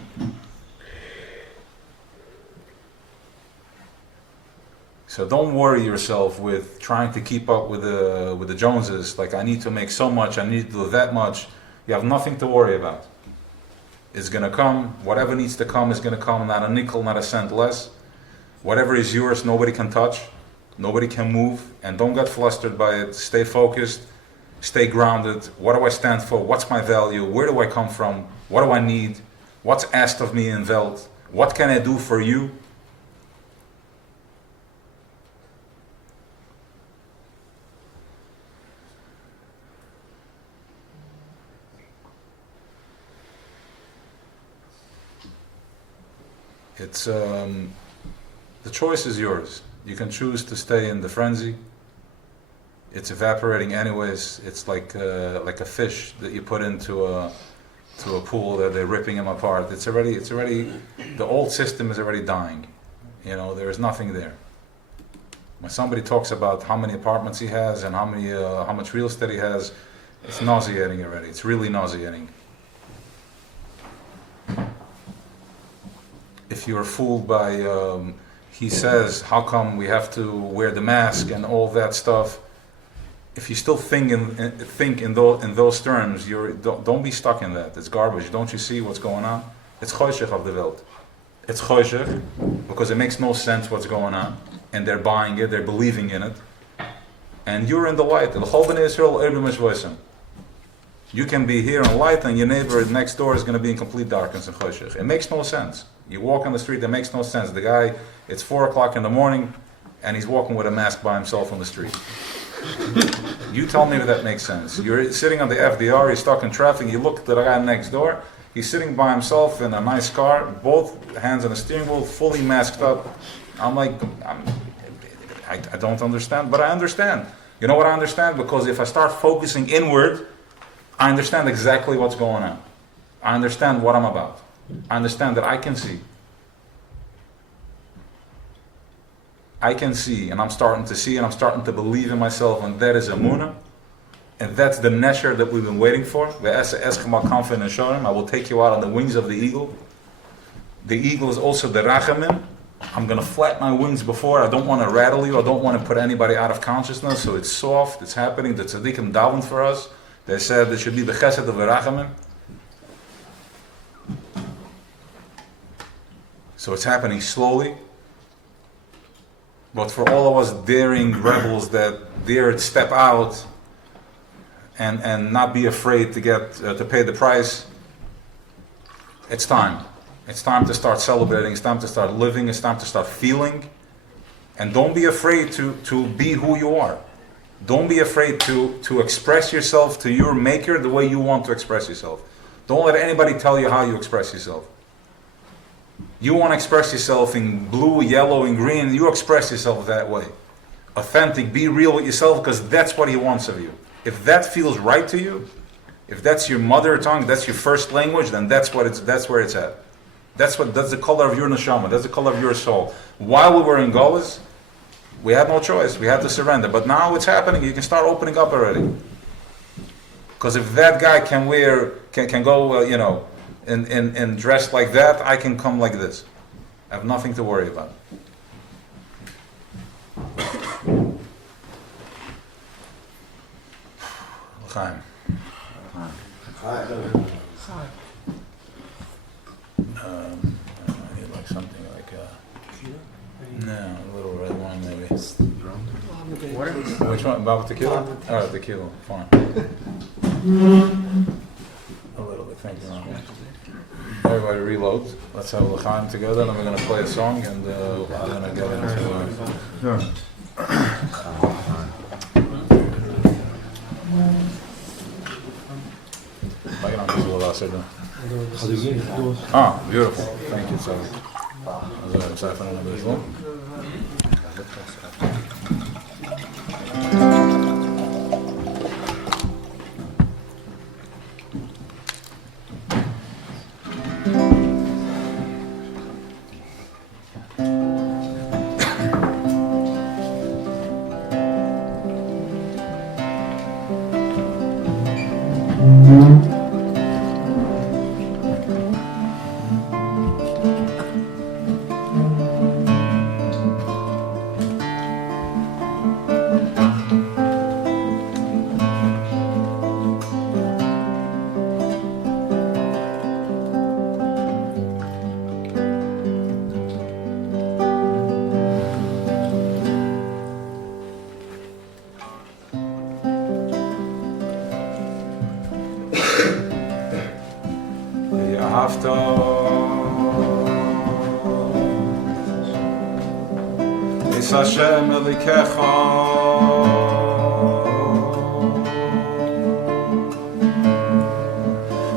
So don't worry yourself with trying to keep up with the Joneses, like I need to make so much, I need to do that much. You have nothing to worry about. It's going to come, whatever needs to come is going to come, not a nickel, not a cent less. Whatever is yours, nobody can touch, nobody can move, and don't get flustered by it. Stay focused. Stay grounded. What do I stand for? What's my value? Where do I come from? What do I need? What's asked of me in Welt? What can I do for you? It's the choice is yours. You can choose to stay in the frenzy. It's evaporating anyways. It's like a fish that you put into a pool that they're ripping him apart. It's already the old system is already dying. There is nothing there. When somebody talks about how many apartments he has and how much real estate he has, it's nauseating already. It's really nauseating. If you're fooled by he says, how come we have to wear the mask and all that stuff? if you still think in those terms, don't be stuck in that. It's garbage. Don't you see what's going on? It's choshech of the Welt. It's choshech because it makes no sense what's going on, and they're buying it, they're believing in it, and you're in the light. You can be here in light, and your neighbor next door is going to be in complete darkness and choshech. It makes no sense. You walk on the street, it makes no sense. The guy, it's 4 o'clock in the morning, and he's walking with a mask by himself on the street. You tell me that makes sense. You're sitting on the FDR, you're stuck in traffic, you look at the guy next door, he's sitting by himself in a nice car, both hands on the steering wheel, fully masked up. I'm like, I don't understand, but I understand. You know what I understand? Because if I start focusing inward, I understand exactly what's going on. I understand what I'm about. I understand that I can see. I can see, and I'm starting to see, and I'm starting to believe in myself, and that is Emunah. And that's the nesher that we've been waiting for. I will take you out on the wings of the eagle. The eagle is also the rachamim. I'm going to flap my wings before. I don't want to rattle you. I don't want to put anybody out of consciousness. So it's soft. It's happening. The tzaddikim daven for us. They said there should be the chesed of the rachamim. So it's happening slowly. But for all of us daring rebels that dare to step out and not be afraid to get to pay the price, it's time. It's time to start celebrating. It's time to start living. It's time to start feeling. And don't be afraid to be who you are. Don't be afraid to express yourself to your maker the way you want to express yourself. Don't let anybody tell you how you express yourself. You want to express yourself in blue, yellow, and green. You express yourself that way. Authentic, be real with yourself, because that's what he wants of you. If that feels right to you, if that's your mother tongue, that's your first language, then that's where it's at. That's the color of your neshama. That's the color of your soul. While we were in Golas, we had no choice. We had to surrender. But now it's happening. You can start opening up already. Because if that guy can go, and dressed like that, I can come like this. I have nothing to worry about. Chaim. Hi. I need like something like a little red wine maybe. Which one? Baba tequila? Oh, tequila. Fine. A little bit. Thank you, Ron. Everybody reload. Let's have a l'chaim together, and we're going to play a song, and we're going to get into beautiful. Thank you, sir. What's happening in this room? Hashem Elikecha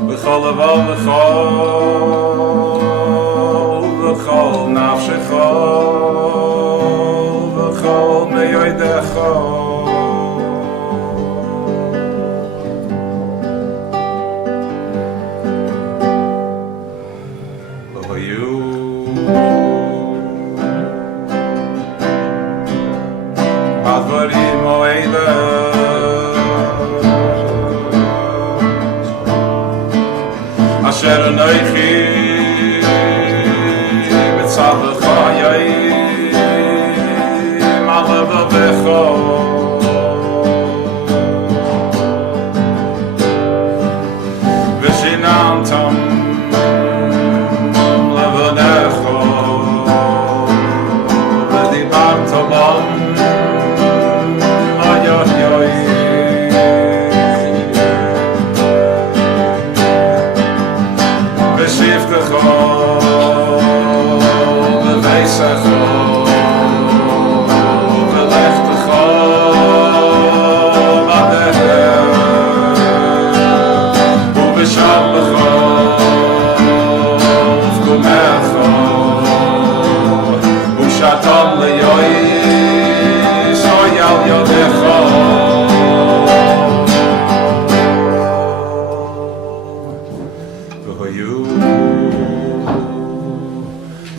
V'chol levavecha V'chol nafshecha V'chol meyodecha Asher anoichi b'tzad l'chayim al levavecha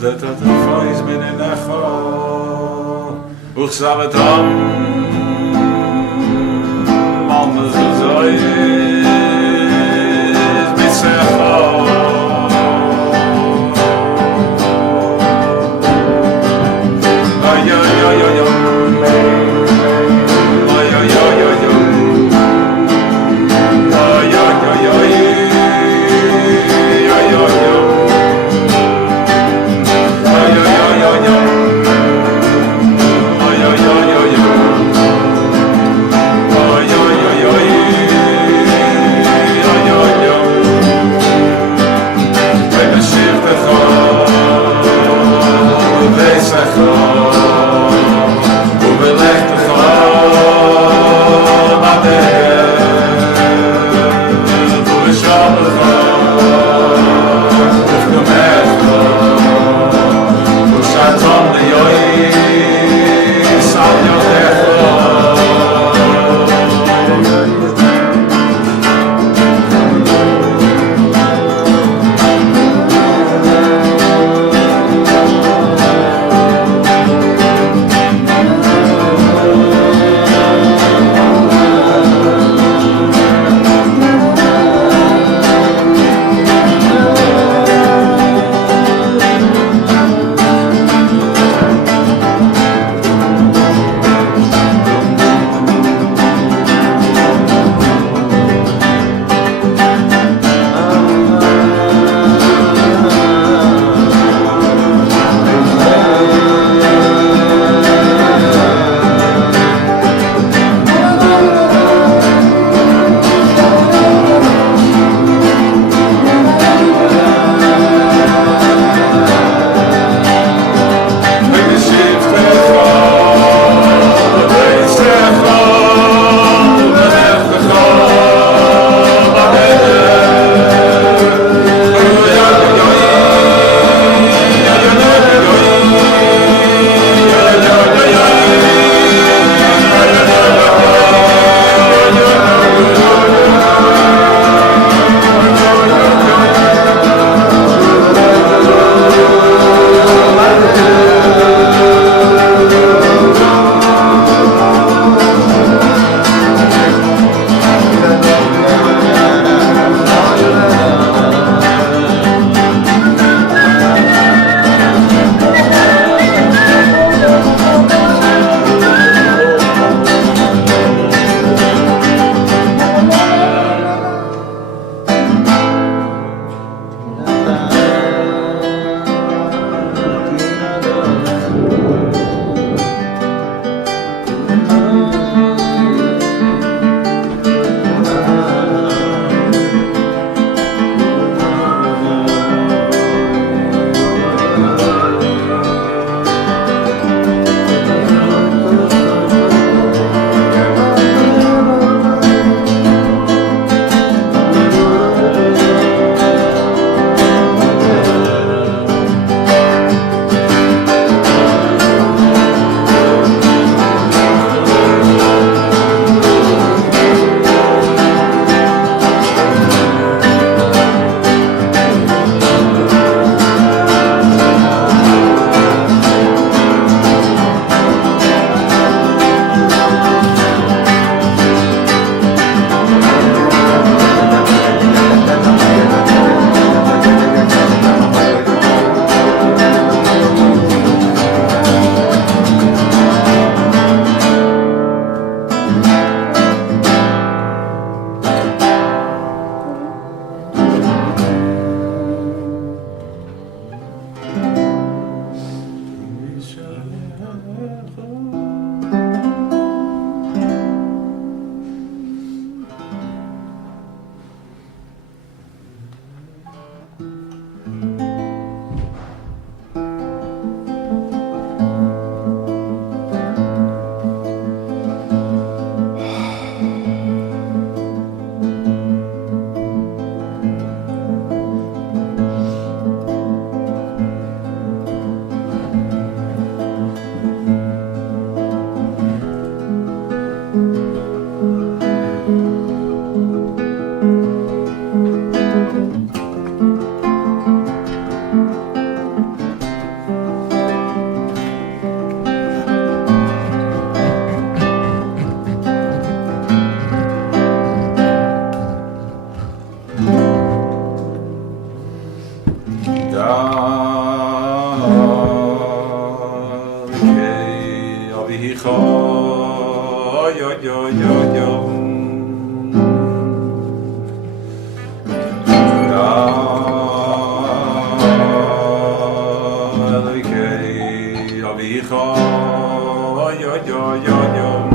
that the voice been in echo uchsavetam mamas zois mitsecho ay ay ay ay Avicha, yo, yo, yo, yo. Avicha, yo, yo, yo, yo.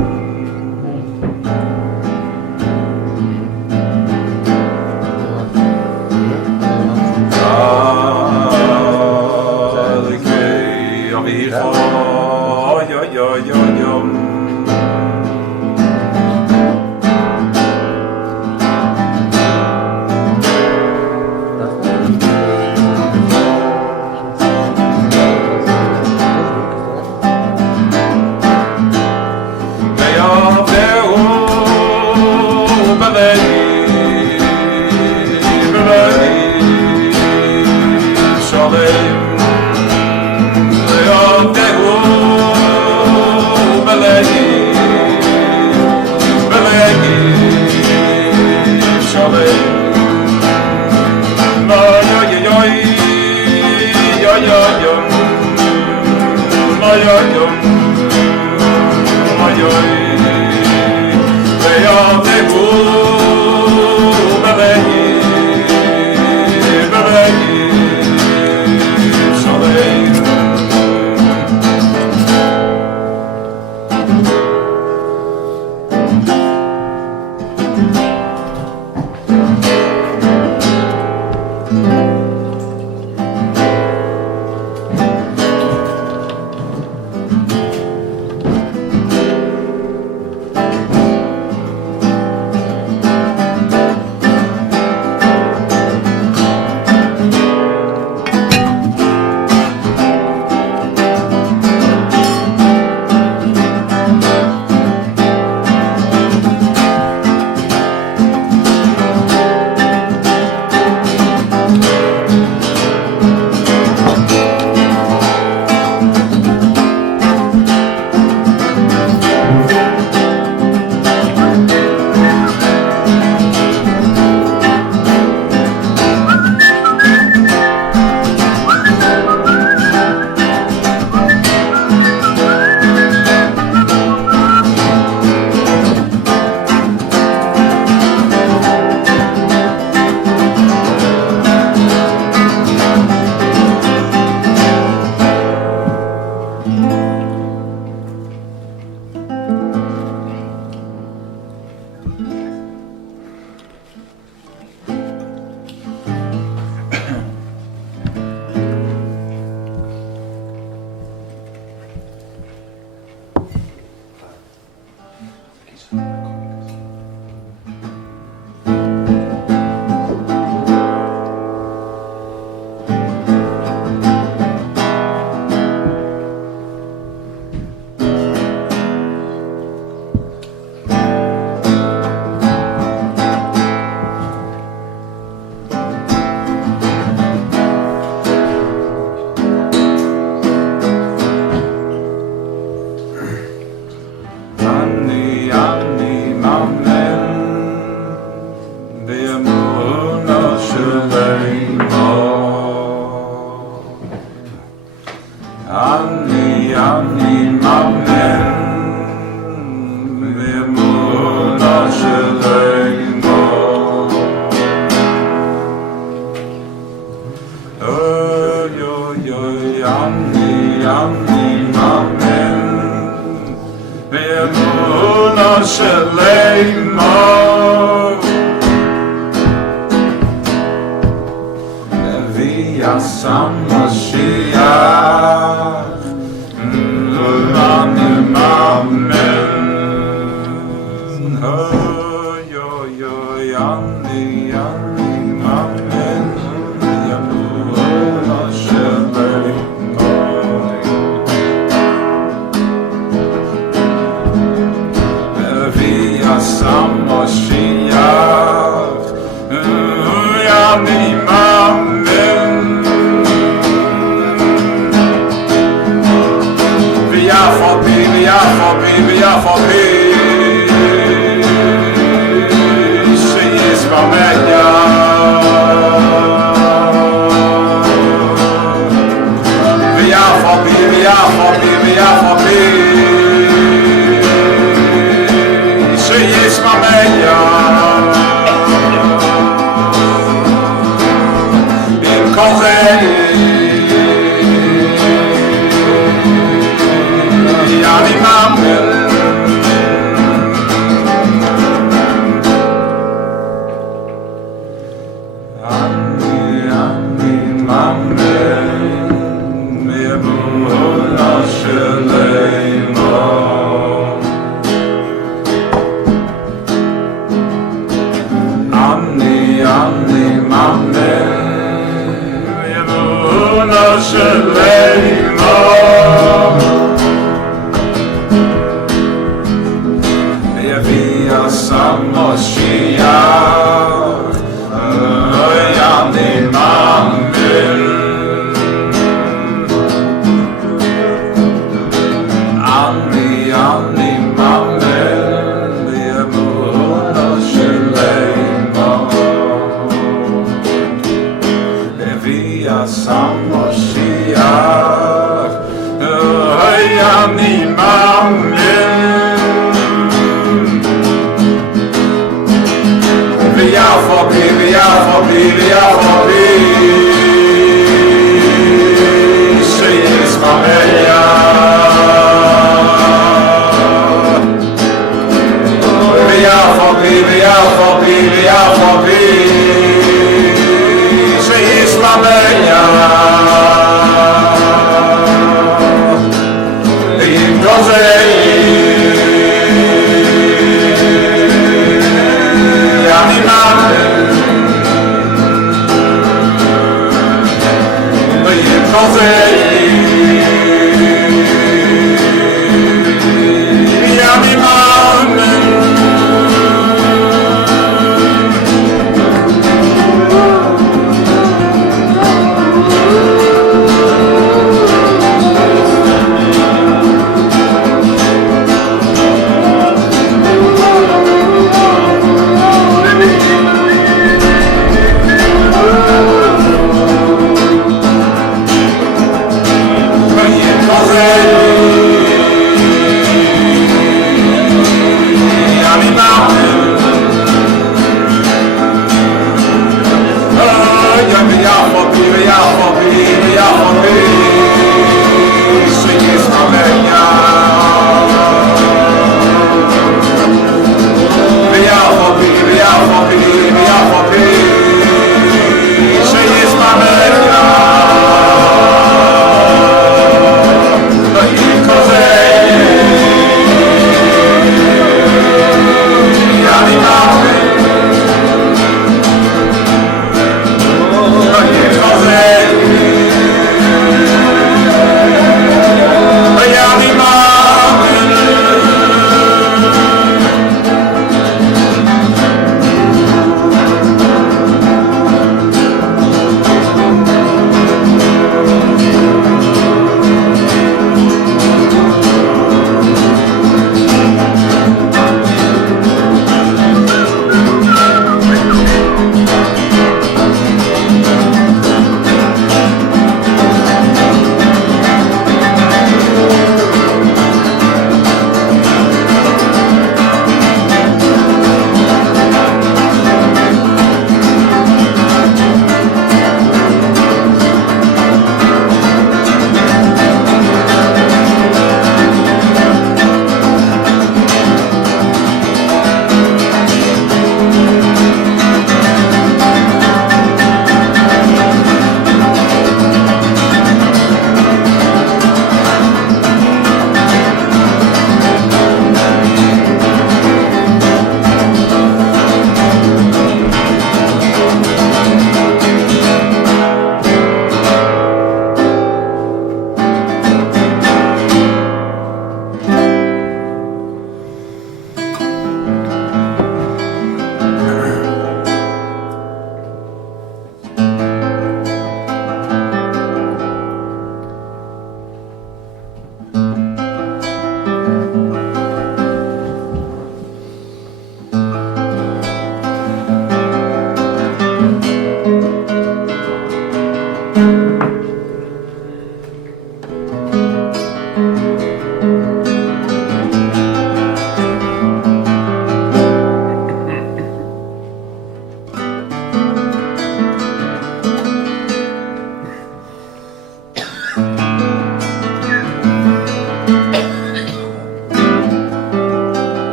Be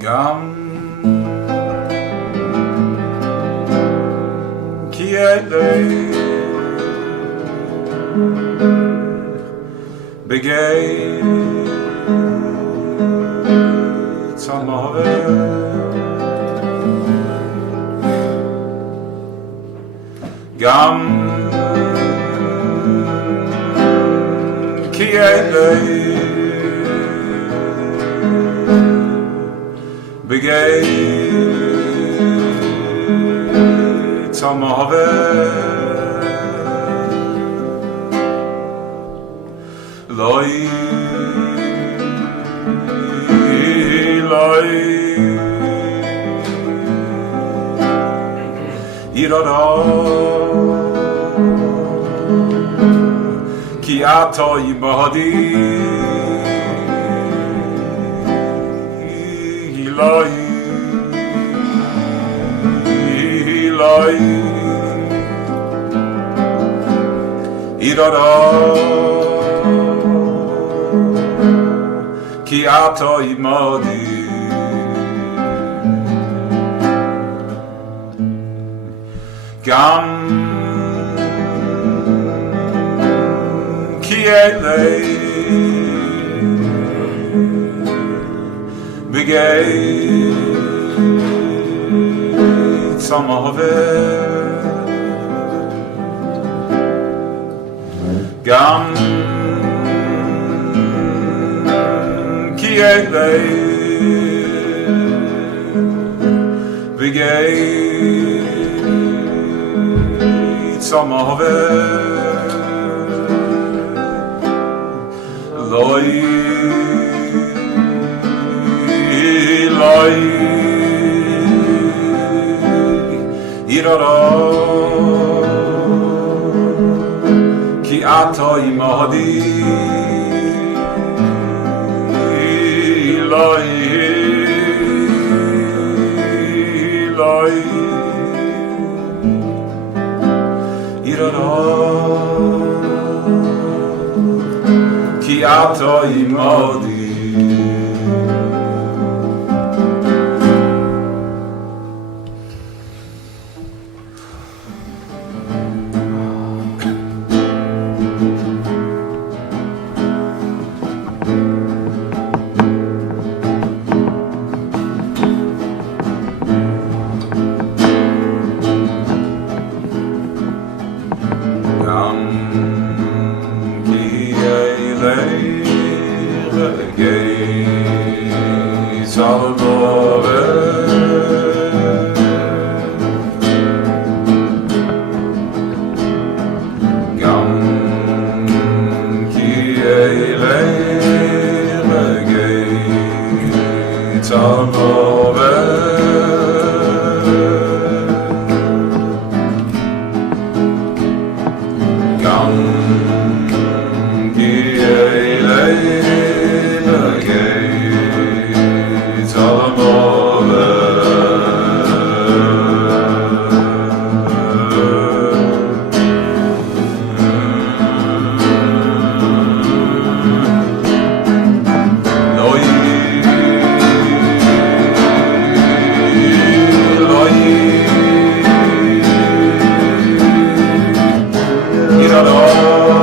גם כי אלה בגי צמאווה גם כי אלה בגי צמאווה לוי איררה כי אתה עמדי איררה כי אתה עמדי גם כי אלה בגי צמאווה גם כי אלה בגי צמאווה לוי איררה כי אתה עמדי איררה כי אתה עמדי Irara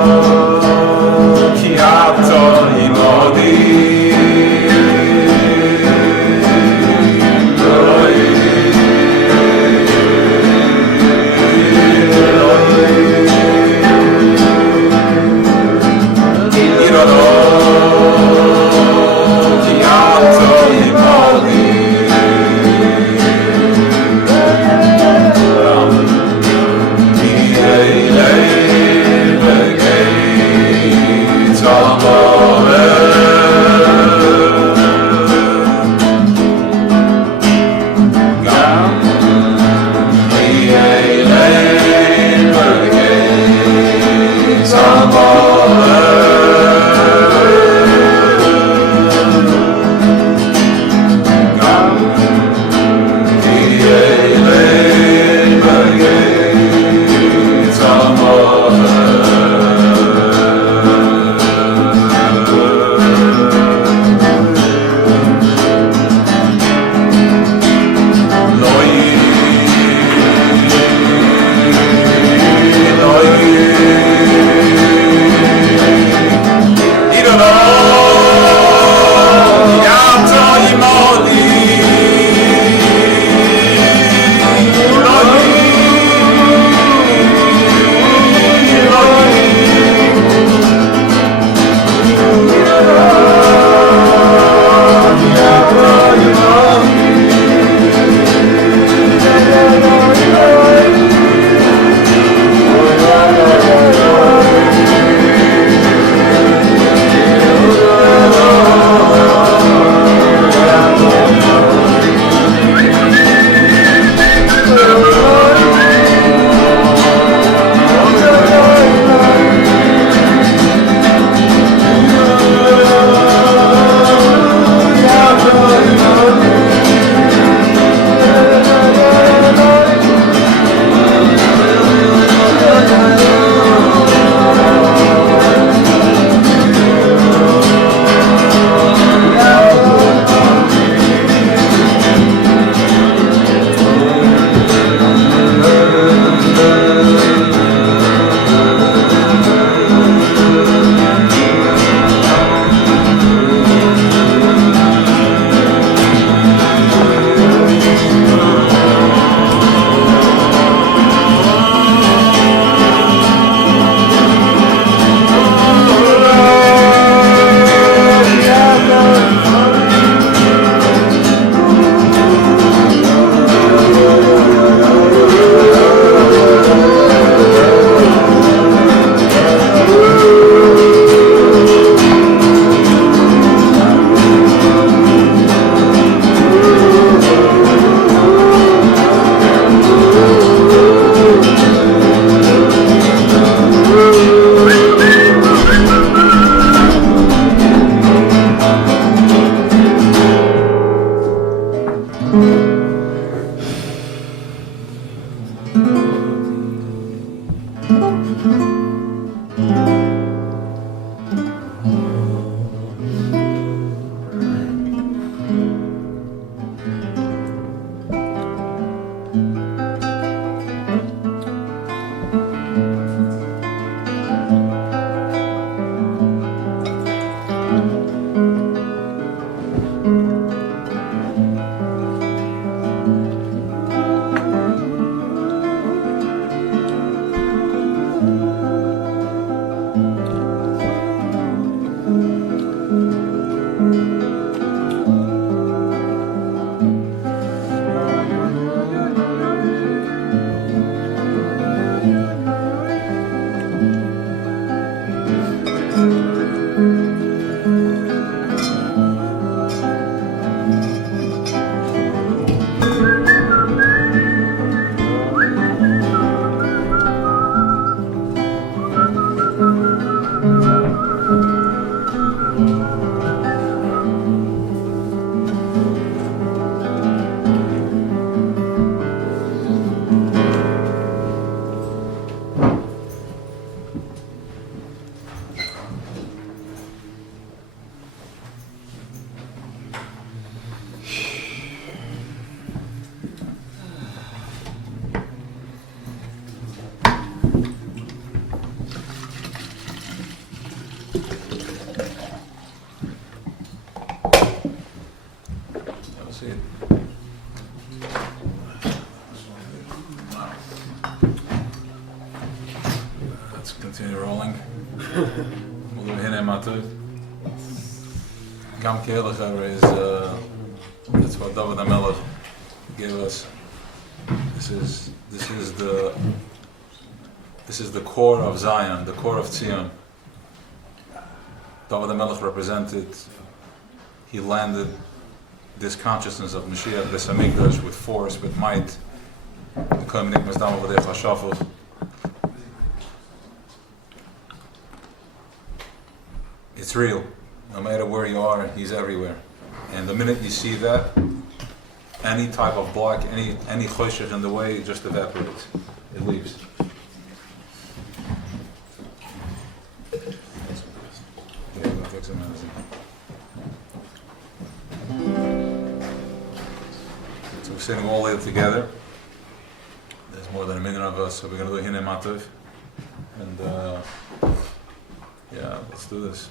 Continue rolling. We'll do Hine Matu. Gam Keheliger is that's what David HaMelech gave us. This is the core of Zion, the core of Zion. David HaMelech represented. He landed this consciousness of Mashiach Beis Hamikdash with force, with might. The Kohenik Mesdam V'Dei Chashafos. It's real. No matter where you are, He's everywhere. And the minute you see that, any type of block, any choshech in the way, it just evaporates. It leaves. It's amazing. So we're sitting all here together. There's more than a million of us, so we're going to do Hine Matov. And yeah, let's do this.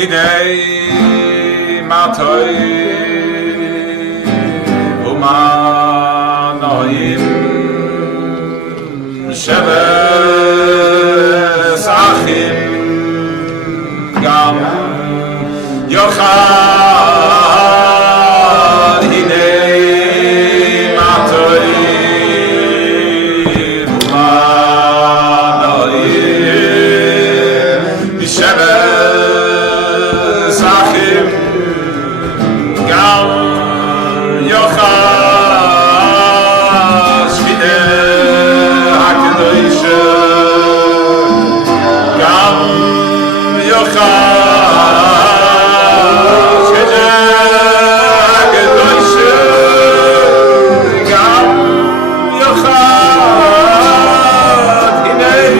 Hidei matoi umanoim sheves achim gam yochad hidei matoi umanoim sheves achim gam yochad shvidei hakedoishe gam yochad shvidei hakedoishe gam yochad hidei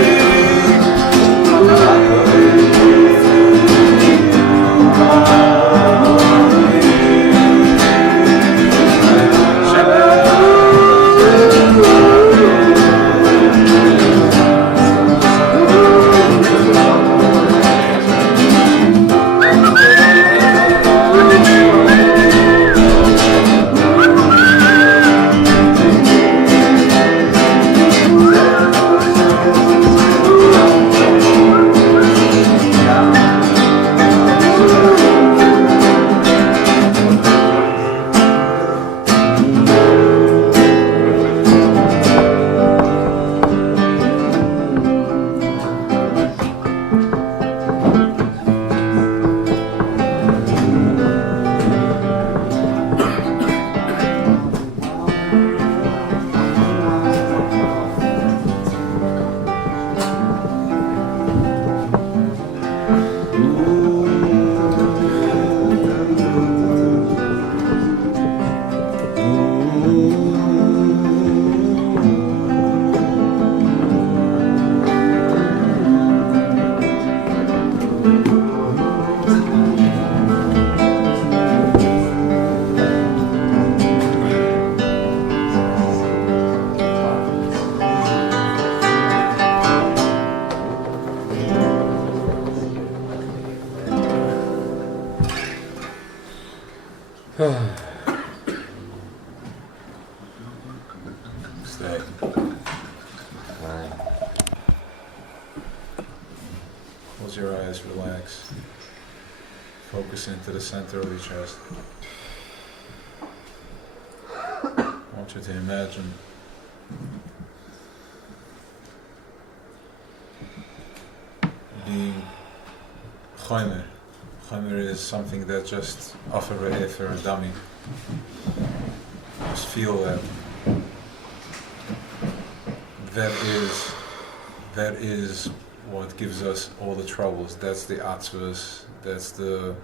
Stay. Close your eyes, relax. Focus into the center of your chest. I want you to imagine being chomer. Chomer is something that just offer a dummy. Just feel that. That is what gives us all the troubles. That's the atzvus, that's the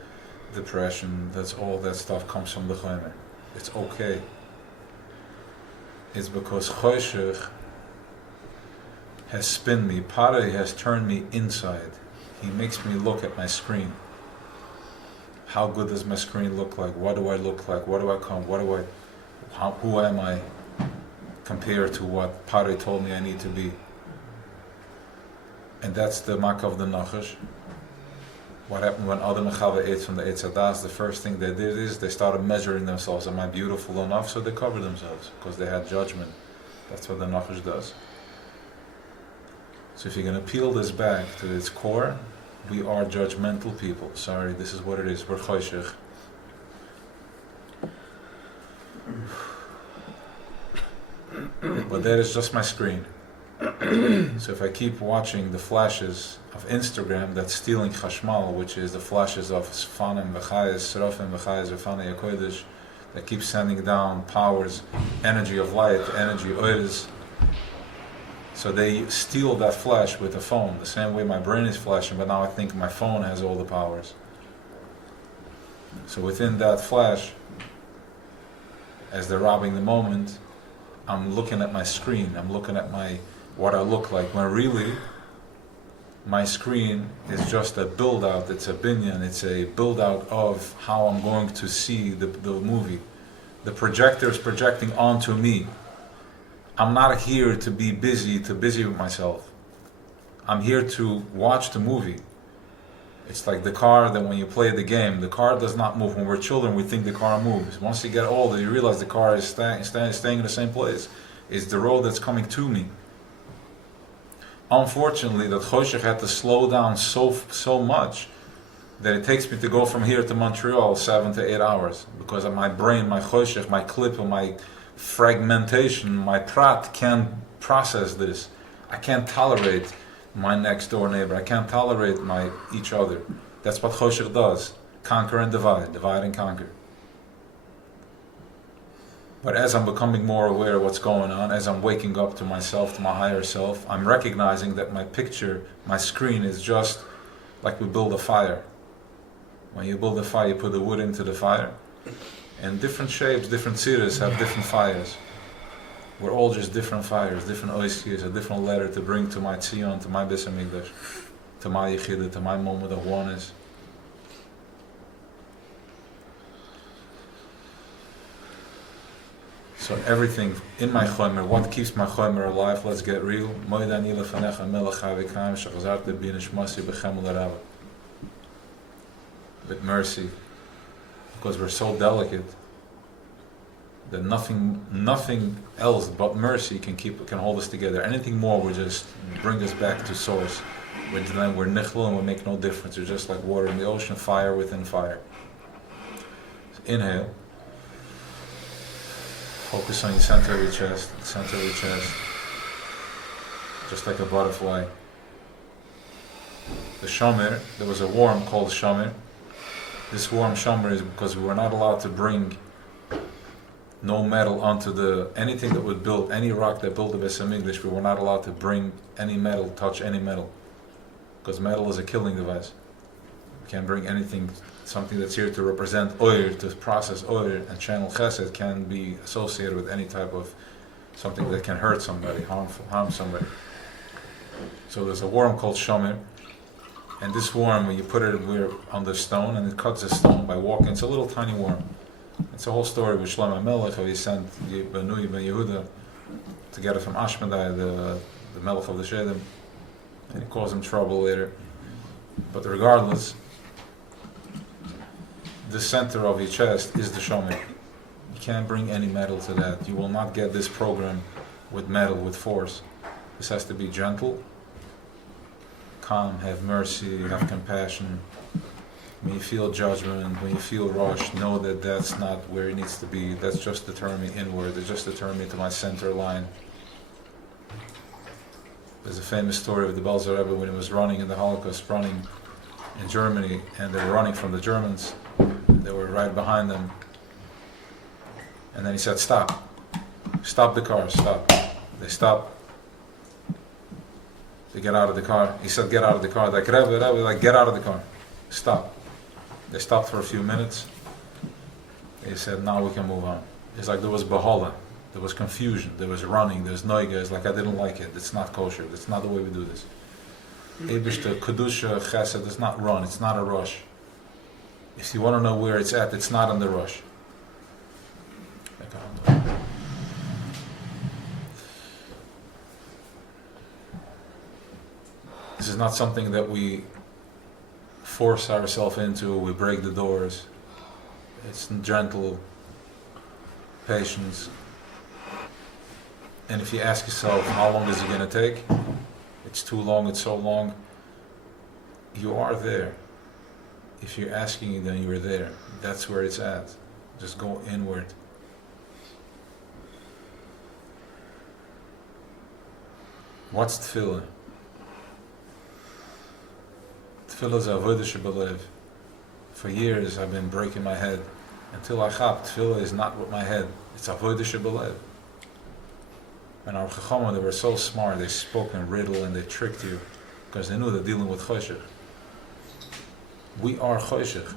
depression, that's all that stuff comes from the chomer. It's okay. It's because choshech has spun me, Pare has turned me inside. He makes me look at my screen. How good does my screen look like? What do I look like? What do I come? Who am I compared to what Pare told me I need to be? And that's the mak of the nachash. What happened when Adam and Chava ate from the Eitz Hadas? The first thing they did is they started measuring themselves. Am I beautiful enough? So they covered themselves because they had judgment. That's what the nachash does. So if you're going to peel this back to its core, we are judgmental people. Sorry, this is what it is. We're choshech. But that is just my screen. So if I keep watching the flashes of Instagram that's stealing chashmal, which is the flashes of Sfanim, V'chayes, Serafim, V'chayes, V'fanei HaKodesh, that keeps sending down powers, energy of light, energy oils. So they steal that flash with the phone, the same way my brain is flashing, but now I think my phone has all the powers. So within that flash, as they're robbing the moment, I'm looking at my screen, I'm looking at what I look like, when really my screen is just a build-out, it's a binyan, it's a build-out of how I'm going to see the movie. The projector is projecting onto me. I'm not here to be busy with myself. I'm here to watch the movie. It's like the car that when you play the game, the car does not move. When we're children, we think the car moves. Once you get older, you realize the car is staying in the same place. It's the road that's coming to me. Unfortunately, that Choshech had to slow down so much that it takes me to go from here to Montreal 7 to 8 hours because of my brain, my Choshech, my clip, my fragmentation, my prat can't process this. I can't tolerate my next door neighbor. I can't tolerate each other. That's what Choshech does. Conquer and divide and conquer. But as I'm becoming more aware of what's going on, as I'm waking up to myself, to my higher self, I'm recognizing that my picture, my screen is just like we build a fire. When you build a fire, you put the wood into the fire. And different shapes, different tziras have different fires. We're all just different fires, different oiskiyas, a different letter to bring to my tzion, to my Beis HaMikdash, to my yichida, to my moment of oneness. So everything in my chomer, what keeps my chomer alive, let's get real. With mercy. Because we're so delicate that nothing else but mercy can hold us together. Anything more will just bring us back to source. We're nichel and we make no difference. We're just like water in the ocean, fire within fire. So inhale. Focus on your center of your chest, just like a butterfly. The shomer, there was a worm called shomer. This worm shomer is because we were not allowed to bring no metal onto anything that would build, any rock that built the Beis HaMikdash, we were not allowed to bring any metal, touch any metal. Because metal is a killing device. We can't bring anything, something that's here to represent oil, to process oil, and channel chesed can be associated with any type of something that can hurt somebody, harm somebody. So there's a worm called shomer. And this worm, when you put it on the stone, and it cuts the stone by walking, it's a little tiny worm. It's a whole story with Shlomo Melech, how he sent Benui ben Yehuda to get it from Ashmedai, the Melech of the Shedim, and he caused him trouble later. But regardless, the center of your chest is the shomer. You can't bring any metal to that. You will not get this program with metal, with force. This has to be gentle, calm, have mercy, have compassion. When you feel judgment, when you feel rush, know that that's not where it needs to be. That's just to turn me inward. It's just to turn me to my center line. There's a famous story of the Belzer Rebbe when he was running in the Holocaust, running in Germany, and they were running from the Germans. They were right behind them. And then he said, stop. Stop the car, stop. They stopped. They get out of the car. He said, get out of the car. Like, Rebbe, like, get out of the car. Stop. They stopped for a few minutes. He said, now we can move on. It's like there was bahala. There was confusion. There was running. There was noiga. It's like, I didn't like it. It's not kosher. That's not the way we do this. Eibishter, Kedusha, Chesed does not run. It's not a rush. If you want to know where it's at, it's not in the rush. This is not something that we force ourselves into, we break the doors. It's gentle, patience. And if you ask yourself, how long is it going to take? It's too long, it's so long. You are there. If you're asking, then you're there. That's where it's at. Just go inward. What's tefillah? Tefillah is avodah shebelev. For years I've been breaking my head. Until I chap, tefillah is not with my head. It's avodah shebelev. And our chachamim, they were so smart. They spoke in riddle and they tricked you because they knew they're dealing with choshech. We are choshech.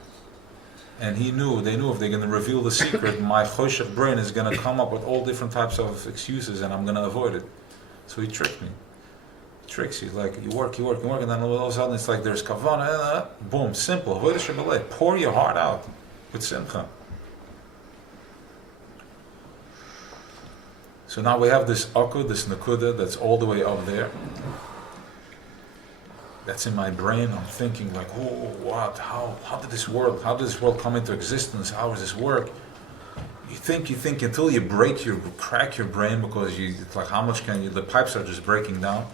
And they knew if they're going to reveal the secret, my choshech brain is going to come up with all different types of excuses and I'm going to avoid it. So he tricked me. He tricks you. Like, you work, and then all of a sudden it's like there's kavanah, boom, simple. Avodah shebelev. Pour your heart out with simcha. So now we have this akud, this nakuda that's all the way up there. That's in my brain. I'm thinking like, oh, what? How did this work? How did this world come into existence? How does this work? You think until you crack your brain because it's like, how much can you? The pipes are just breaking down.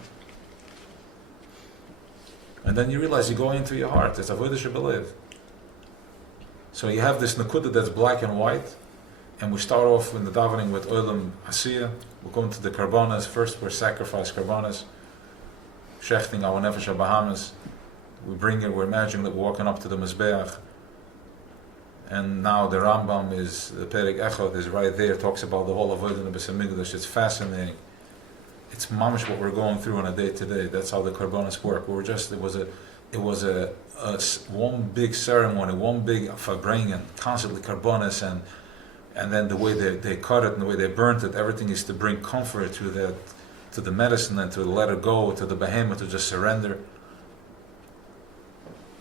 And then you realize you go into your heart. It's avodah shebelev. So you have this nakuda that's black and white. And we start off in the davening with Olam Asiyah. We're going to the karbanas. First we're sacrifice karbanas. Shechting our nefesh Bahamas. We bring it, we're imagining that we're walking up to the Mizbeach. And now the Rambam is, the Perek Echad is right there, talks about the whole avodah in the Beis Hamikdash. It's fascinating. It's mamish what we're going through on a day to day. That's how the karbanas work. It was a one big ceremony, one big Farbraingen, constantly karbanas, and then the way they cut it and the way they burnt it, everything is to bring comfort to the medicine and to let it go, to the behemoth to just surrender.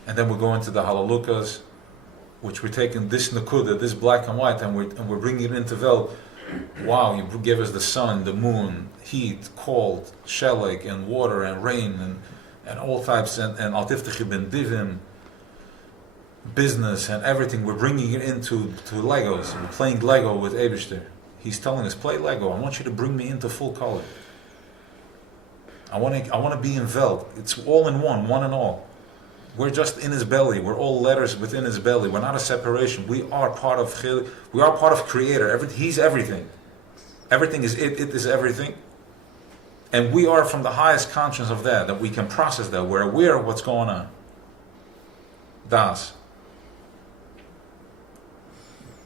And then we go into the halalukas, which we're taking this nakuda, this black and white, and we're bringing it into vel. Wow, you give us the sun, the moon, heat, cold, shelik, and water, and rain, and all types, and al tiftechi ben divim, business and everything. We're bringing it into Legos. We're playing Lego with Eibishter. He's telling us, play Lego. I want you to bring me into full color. I want to be in Veld. It's all in one and all. We're just in his belly. We're all letters within his belly. We're not a separation. We are part of Creator. He's everything. Everything is it. It is everything. And we are from the highest conscience of that we can process that. We're aware of what's going on. Das.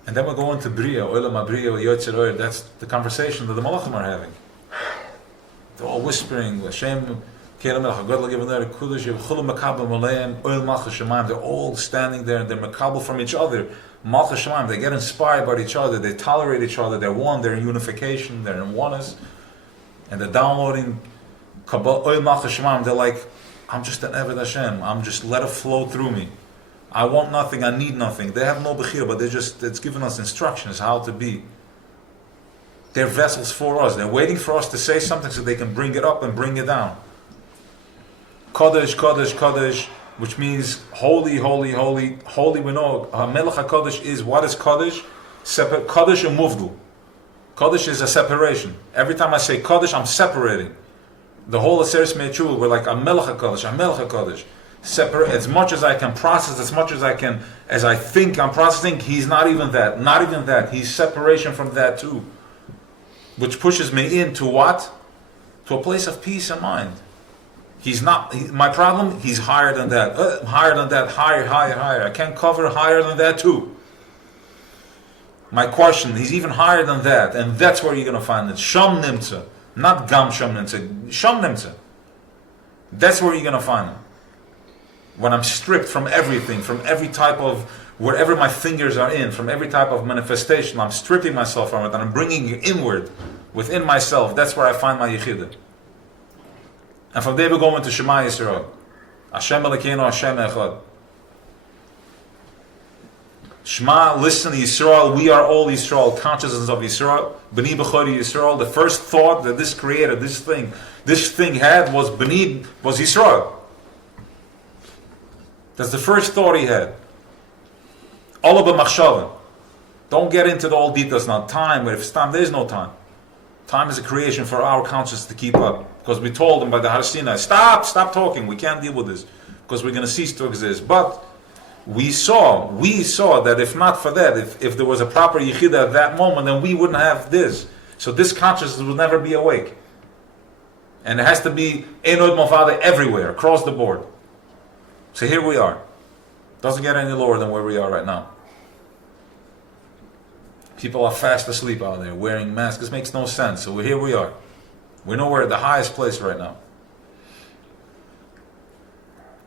And then we go into Bria, Olam HaBria, Yotzer Oyer. That's the conversation that the Malachim are having. They're all whispering, Hashem, Kerem El HaGodel Givner, Kudosh, Yevuchulu Mekabel Maleim, Oil Malchus Shemaim. They're all standing there and they're Mekabel from each other. Malchus Shemaim, they get inspired by each other, they tolerate each other, they're one, they're in unification, they're in oneness. And they're downloading Oil Malchus Shemaim. They're like I'm just an Eved Hashem. I'm just let it flow through me. I want nothing, I need nothing. They have no Bechira, but it's giving us instructions how to be. They're vessels for us. They're waiting for us to say something so they can bring it up and bring it down. Kodesh, Kodesh, Kodesh, which means holy, holy, holy, holy. We know Melech HaKodesh is, what is Kodesh? Kodesh and Muvdu. Kodesh is a separation. Every time I say Kodesh, I'm separating. The whole Aseres Me'echuvah, we're like, I'm Melech HaKodesh, I'm Melech HaKodesh. Separate, as much as I can process, as much as I think I'm processing, he's not even that. He's separation from that too. Which pushes me into what? To a place of peace and mind. He's not, my problem, he's higher than that. Higher. I can't cover higher than that too. My question, he's even higher than that, and that's where you're going to find it. Sham Nimtza, not Gam Sham Nimtza, Sham Nimtza. That's where you're going to find him. When I'm stripped from everything, from every type of, wherever my fingers are in, from every type of manifestation, I'm stripping myself from it, and I'm bringing it inward, within myself. That's where I find my Yechidah. And from there we go into Shema Yisrael. Hashem Elokeinu, Hashem Echad. Shema, listen to Yisrael, we are all Yisrael, consciousness of Yisrael. B'ni B'chori Yisrael, the first thought that this creator, this thing had was Yisrael. That's the first thought he had. All about machshava. Don't get into the old details now. Time, but if it's time, there is no time. Time is a creation for our conscience to keep up. Because we told him by the Har Sinai, stop talking, we can't deal with this. Because we're going to cease to exist. But we saw that if not for that, if there was a proper Yechidah at that moment, then we wouldn't have this. So this consciousness will never be awake. And it has to be Einod Mavada everywhere, across the board. So here we are. Doesn't get any lower than where we are right now. People are fast asleep out there, wearing masks. This makes no sense. So here we are. We know we're at the highest place right now.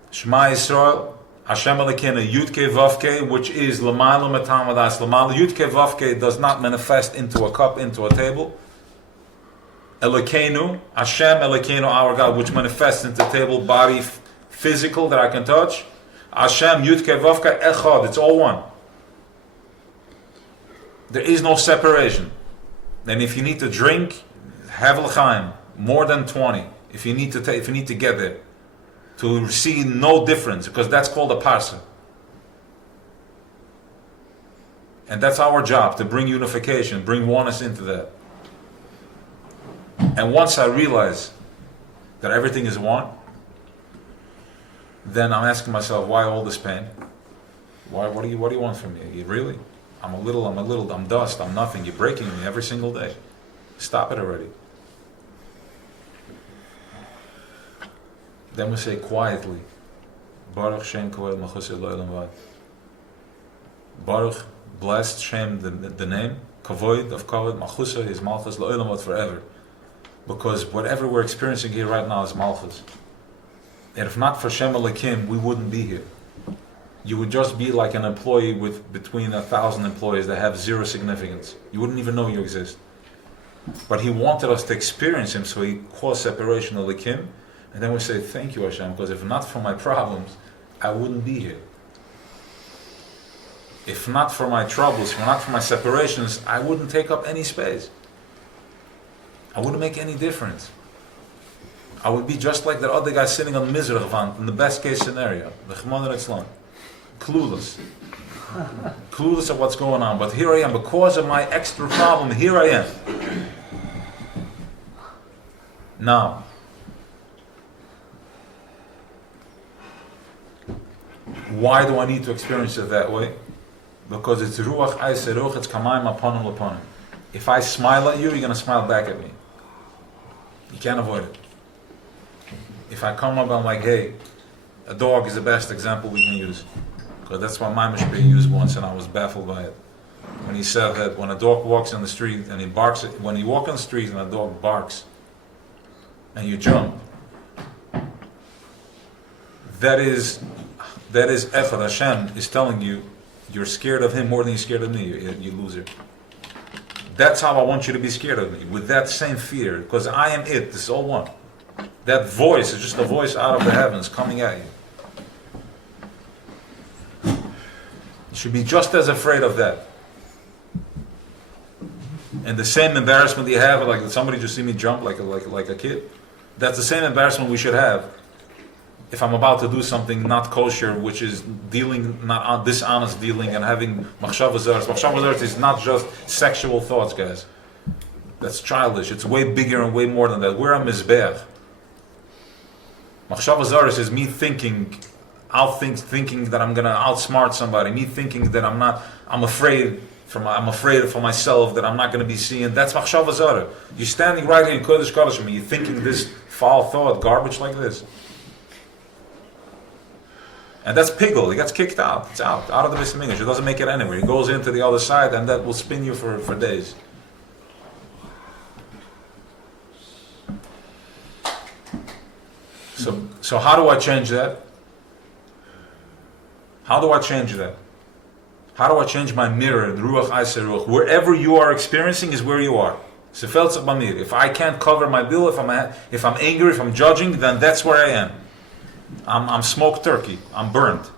Shema Yisrael, Hashem Elokeinu, Yud-Kei Vav-Kei, which is L'mayla Metamadas. L'mayla Yud-Kei Vav-Kei does not manifest into a cup, into a table. Elokeinu, Hashem Elokeinu, our God, which manifests into table, body, physical that I can touch. Hashem, Yud-Kei Vav-Kei, Echad, it's all one. There is no separation. And if you need to drink, have l'chaim, more than 20. If you need to get there, to see no difference, because that's called a parsa. And that's our job, to bring unification, bring oneness into that. And once I realize that everything is one, then I'm asking myself, why all this pain? What do you want from me? You really? I'm dust, I'm nothing. You're breaking me every single day. Stop it already. Then we say quietly, Baruch Shem Koel Machusei L'Olam Vad. Baruch, blessed Shem, the name, Kavod of Kavod, Machusei is Malchus L'Olam Vad forever. Because whatever we're experiencing here right now is Malchus. And if not for Shem Elokim, we wouldn't be here. You would just be like an employee with between 1,000 employees that have zero significance. You wouldn't even know you exist. But he wanted us to experience him, so he caused separation of Elokim. And then we say, thank you, Hashem, because if not for my problems, I wouldn't be here. If not for my troubles, if not for my separations, I wouldn't take up any space. I wouldn't make any difference. I would be just like that other guy sitting on the Mizrach in the best case scenario, the Chemon Ritzlan. Clueless. Clueless of what's going on. But here I am, because of my extra problem, here I am. Now, why do I need to experience it that way? Because it's Ruach Eiseruch, it's Kamayim Aponim Laponim. If I smile at you, you're going to smile back at me. You can't avoid it. If I come up, I'm like, hey, a dog is the best example we can use. Because that's what my Mishpeh used once, and I was baffled by it. When he said that when a dog walks on the street and he barks, when you walk on the street and a dog barks, and you jump, that is Echad. Hashem is telling you, you're scared of him more than you're scared of me, you loser. That's how I want you to be scared of me, with that same fear, because I am it, this is all one. That voice is just a voice out of the heavens coming at you. You should be just as afraid of that. And the same embarrassment you have, like somebody just see me jump like a kid. That's the same embarrassment we should have if I'm about to do something not kosher, which is dealing, not dishonest dealing, and having machshava zaros. Machshava zaros is not just sexual thoughts, guys. That's childish. It's way bigger and way more than that. We're a mizbeach. Machshava zaros is me thinking that I'm gonna outsmart somebody. Me thinking that I'm afraid for myself that I'm not gonna be seen. That's machshava zaros. You're standing right here in Kodesh Kodeshim and you're thinking this foul thought, garbage like this. And that's piggle. He gets kicked out. It's out of the Beis Hamikdash. It doesn't make it anywhere. He goes into the other side, and that will spin you for days. So how do I change that? How do I change that? How do I change my mirror, the Ruach Eiser Ruach? Wherever you are experiencing is where you are. If I can't cover my bill, if I'm angry, if I'm judging, then that's where I am. I'm smoked turkey. I'm burnt.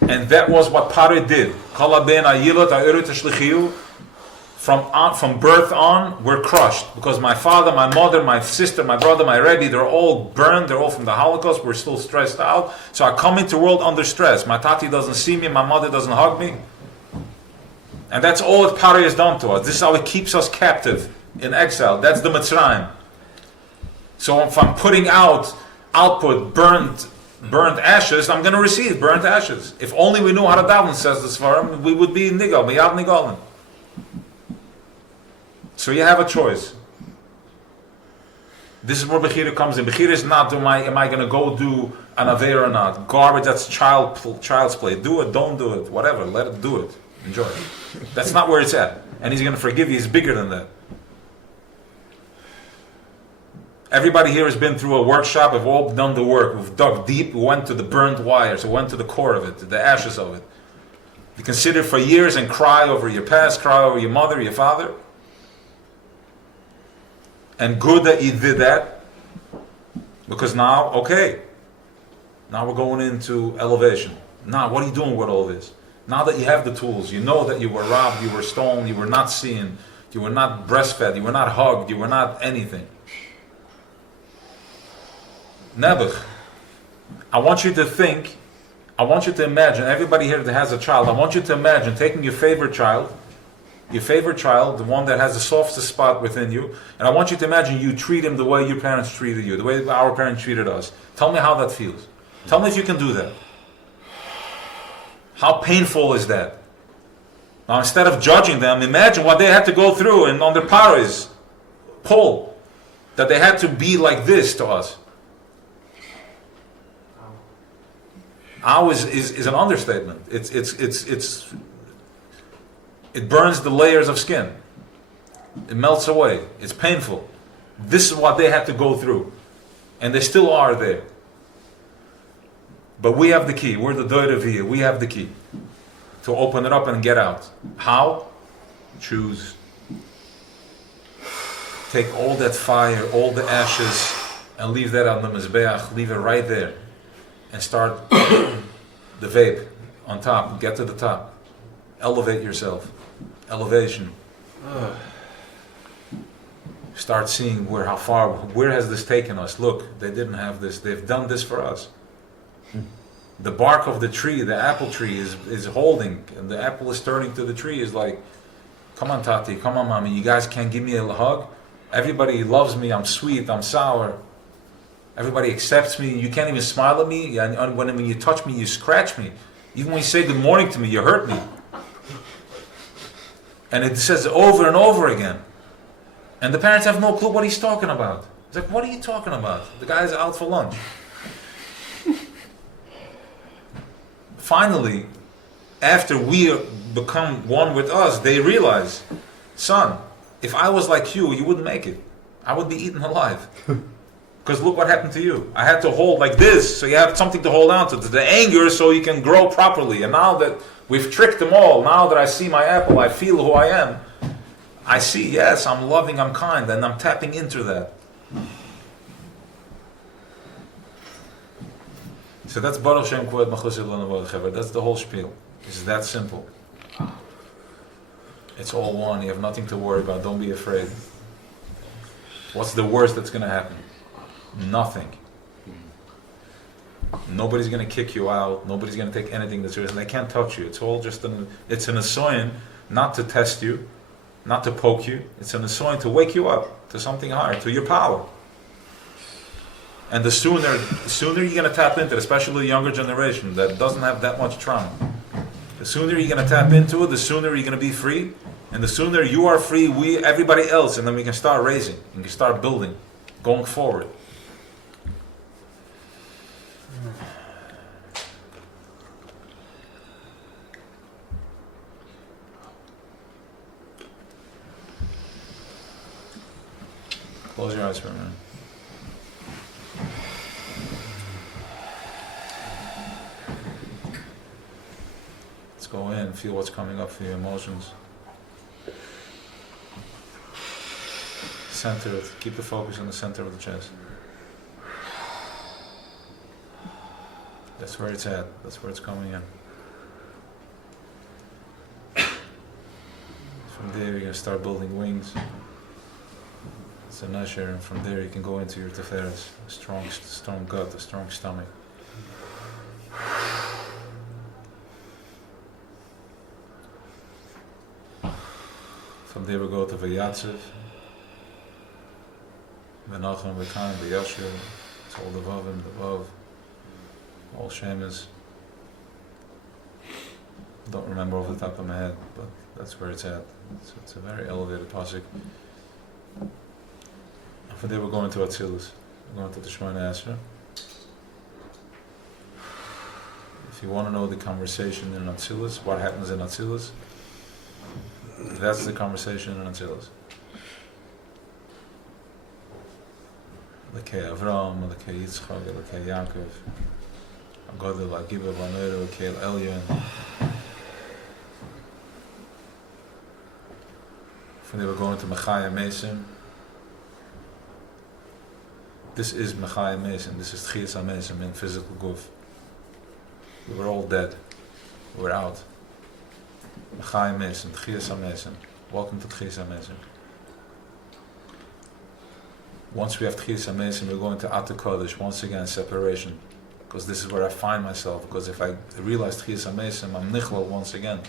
And that was what Pare did. From birth on, we're crushed. Because my father, my mother, my sister, my brother, my Rebbe, they're all burned. They're all from the Holocaust. We're still stressed out. So I come into the world under stress. My tati doesn't see me. My mother doesn't hug me. And that's all that Pare has done to us. This is how it keeps us captive in exile. That's the Mitzrayim. So if I'm putting output burnt ashes, I'm going to receive burnt ashes. If only we knew how to daven, says the Sfarim, we would be nigal, miyad nigalim. So you have a choice. This is where Bechira comes in. Bechira is not, am I going to go do an Aveir or not? Garbage, that's child's play. Do it, don't do it, whatever, let it do it. Enjoy it. That's not where it's at. And he's going to forgive you, he's bigger than that. Everybody here has been through a workshop, we've all done the work, we've dug deep, we went to the burnt wires, we went to the core of it, the ashes of it. You can sit there for years and cry over your past, cry over your mother, your father. And good that you did that, because now we're going into elevation. Now, what are you doing with all this? Now that you have the tools, you know that you were robbed, you were stolen, you were not seen, you were not breastfed, you were not hugged, you were not anything. Nebuch, I want you to imagine, everybody here that has a child, I want you to imagine taking your favorite child, the one that has the softest spot within you, and I want you to imagine you treat him the way your parents treated you, the way our parents treated us. Tell me how that feels. Tell me if you can do that. How painful is that? Now instead of judging them, imagine what they had to go through and on their paris pull, that they had to be like this to us. Ow is an understatement. It burns the layers of skin. It melts away. It's painful. This is what they had to go through. And they still are there. But we have the key. We're the Doiraviyah. We have the key to open it up and get out. How? Choose. Take all that fire, all the ashes, and leave that on the Mizbeach. Leave it right there. And start the vape on top. Get to the top. Elevate yourself. Elevation. Start seeing where has this taken us? Look, they didn't have this. They've done this for us. The bark of the tree, the apple tree is holding, and the apple is turning to the tree, is like, come on Tati, come on Mommy, you guys can't give me a hug? Everybody loves me, I'm sweet, I'm sour. Everybody accepts me, you can't even smile at me, and when you touch me, you scratch me. Even when you say good morning to me, you hurt me. And it says over and over again. And the parents have no clue what he's talking about. It's like, what are you talking about? The guy's out for lunch. Finally, after we become one with us, they realize, son, if I was like you wouldn't make it. I would be eaten alive. Because look what happened to you. I had to hold like this, so you have something to hold on to. The anger, so you can grow properly. And now that we've tricked them all, now that I see my apple, I feel who I am. I see, yes, I'm loving, I'm kind, and I'm tapping into that. So that's Baruch Shem Kvod Machusid L'Navod Chaver. That's the whole spiel. It's that simple. It's all one. You have nothing to worry about. Don't be afraid. What's the worst that's going to happen? Nothing. Nobody's going to kick you out. Nobody's going to take anything that's yours. And they can't touch you. It's all just it's an assignment not to test you, not to poke you. It's an assignment to wake you up to something higher, to your power. And the sooner you're going to tap into it, especially the younger generation that doesn't have that much trauma, the sooner you're going to tap into it, the sooner you're going to be free. And the sooner you are free, everybody else, and then we can start raising, and can start building, going forward. Close your eyes for a minute. Let's go in, feel what's coming up for your emotions. Center it. Keep the focus on the center of the chest. That's where it's at. That's where it's coming in. From there you're going to start building wings. It's a nasher, and from there you can go into your teferes, a strong gut, a strong stomach. From there we go to Vayatzev. V'nachon v'kaim v'yashir. It's all the Vavim, the Vav, all Shemas. Don't remember off the top of my head, but that's where it's at. It's a very elevated pasuk. From there we're going to Atzilus. We're going to the Shemona Esrei. If you want to know the conversation in Atzilus, what happens in Atzilus, that's the conversation in Atzilus. L'kei Avram, l'kei Yitzchak, l'kei Yaakov, Agadol, Agiba, Vanoiro, l'kei Elyon. From there we're going to Mechaya Mesim. This is Mechaya Mesim. This is Tchias HaMesim in physical guf. We were all dead. We're out. Mechaya Mesim, Tchias HaMesim. Welcome to Tchias HaMesim. Once we have Tchias HaMesim, we're going to Ata Kodesh. Once again, separation. Because this is where I find myself. Because if I realize Tchias HaMesim, I'm Nichlal once again.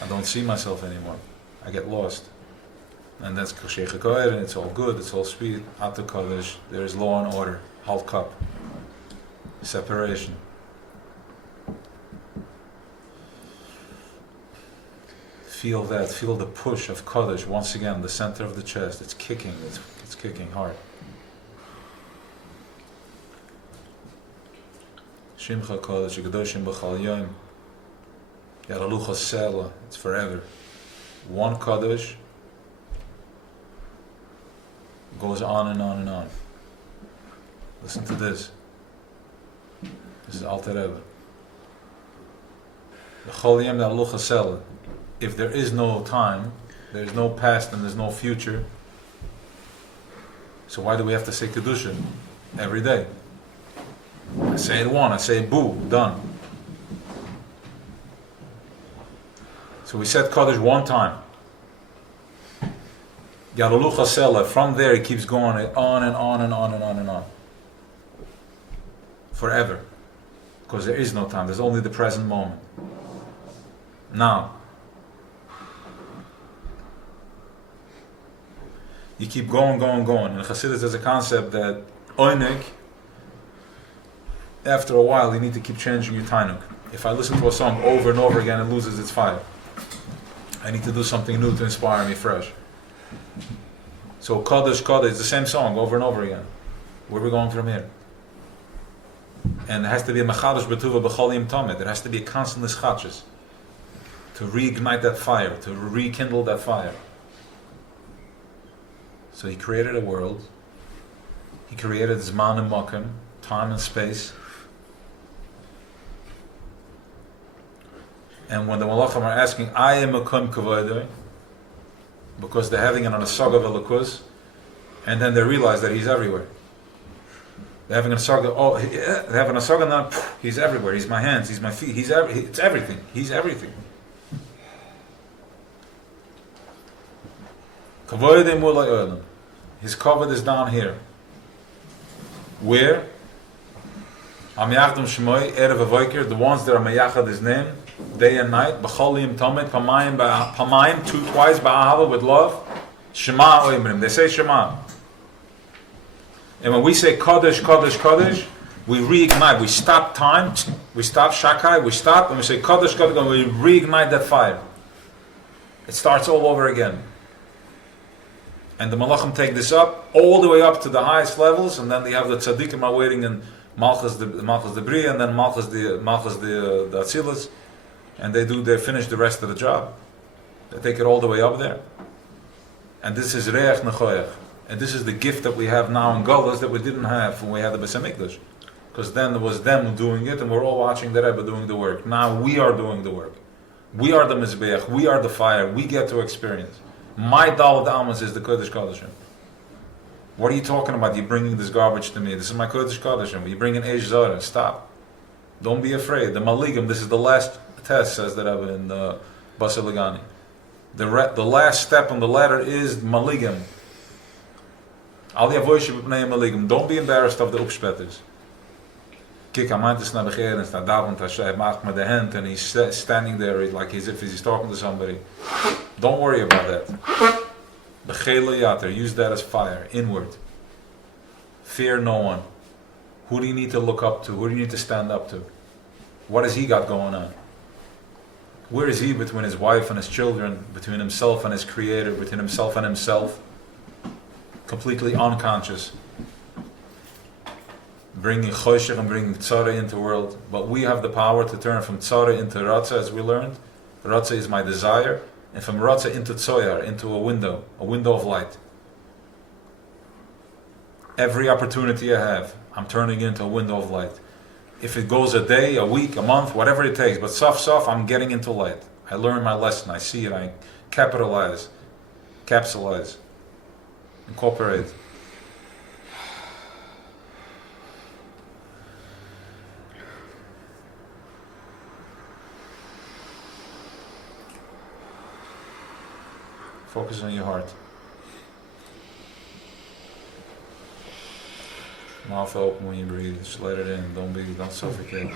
I don't see myself anymore. I get lost. And that's Kashei Chakoyer, and it's all good, it's all sweet. Ata Kodesh, there is law and order. Halt cup. Separation. Feel that, feel the push of Kodesh, once again, the center of the chest. It's kicking, it's kicking hard. Shimcha Kodesh, Yegadoshim B'chal Yom. Yaralucha Sela, it's forever. One Kodesh goes on and on and on. Listen to this. This is Alter Rebbe. B'chal Yom Yaralucha Sela. If there is no time, there is no past and there's no future, so why do we have to say Kedusha every day? I say it one, I say it boo, done. So we said Kaddish one time. Yaralucha Sela, from there it keeps going on and on and on and on and on. Forever. Because there is no time, there's only the present moment. Now, you keep going. In Chassidus there's a concept that oinik, after a while you need to keep changing your tainuk. If I listen to a song over and over again, it loses its fire. I need to do something new to inspire me fresh. So Kaddish, it's the same song over and over again. Where are we going from here? And it has to be a mechadash betuva b'chol yom tamid. There has to be a constant ischachus to reignite that fire, to rekindle that fire. So he created a world. He created Zman and Makom, time and space. And when the Malachim are asking, I am Makom Kavodah, because they're having an asag of Elokus, and then they realize that he's everywhere. They're having a saga. Oh, they're having a saga now. He's everywhere. He's my hands. He's my feet. It's everything. He's everything. His covet is down here. Where? The ones that are meyachad his name, day and night, b'cholim tomit, pamayim, twice ba'ahava with love. Shema oimrim. They say Shema. And when we say Kodesh, Kodesh, Kodesh, we reignite. We stop time. We stop Shakai. We stop and we say Kodesh, Kodesh, and we reignite that fire. It starts all over again. And the Malachim take this up all the way up to the highest levels, and then they have the Tzaddikim are waiting in Malchus the Bria, and then Malchus the Atzilus, and they finish the rest of the job. They take it all the way up there. And this is Reach Nechoyach. And this is the gift that we have now in Golas that we didn't have when we had the Beis HaMikdash. Because then it was them doing it, and we're all watching the Rebbe doing the work. Now we are doing the work. We are the Mizbeach. We are the fire. We get to experience. My Daled Almas is the Kodesh Kodeshim. What are you talking about? You're bringing this garbage to me. This is my Kodesh Kodeshim. You're bringing Eish Zorah. Stop. Don't be afraid. The Maligim, this is the last test, says the Rebbe in Basa Legani. The last step on the ladder is Maligim. Don't be embarrassed of the upspetters. Kijk, hij maakt naar begeren en staat daar, want hij maakt met de hand and he's standing there like as if he's talking to somebody. Don't worry about that. Begele yater, use that as fire, inward. Fear no one. Who do you need to look up to? Who do you need to stand up to? What has he got going on? Where is he between his wife and his children, between himself and his creator, between himself and himself? Completely unconscious, bringing choshech and bringing tzara into the world. But we have the power to turn from tzara into ratza, as we learned. Ratza is my desire, and from ratza into tzoyar, into a window of light. Every opportunity I have, I'm turning into a window of light. If it goes a day, a week, a month, whatever it takes, but soft, I'm getting into light. I learn my lesson, I see it, I capitalize, incorporate. Focus on your heart. Mouth open when you breathe. Just let it in. Don't suffocate.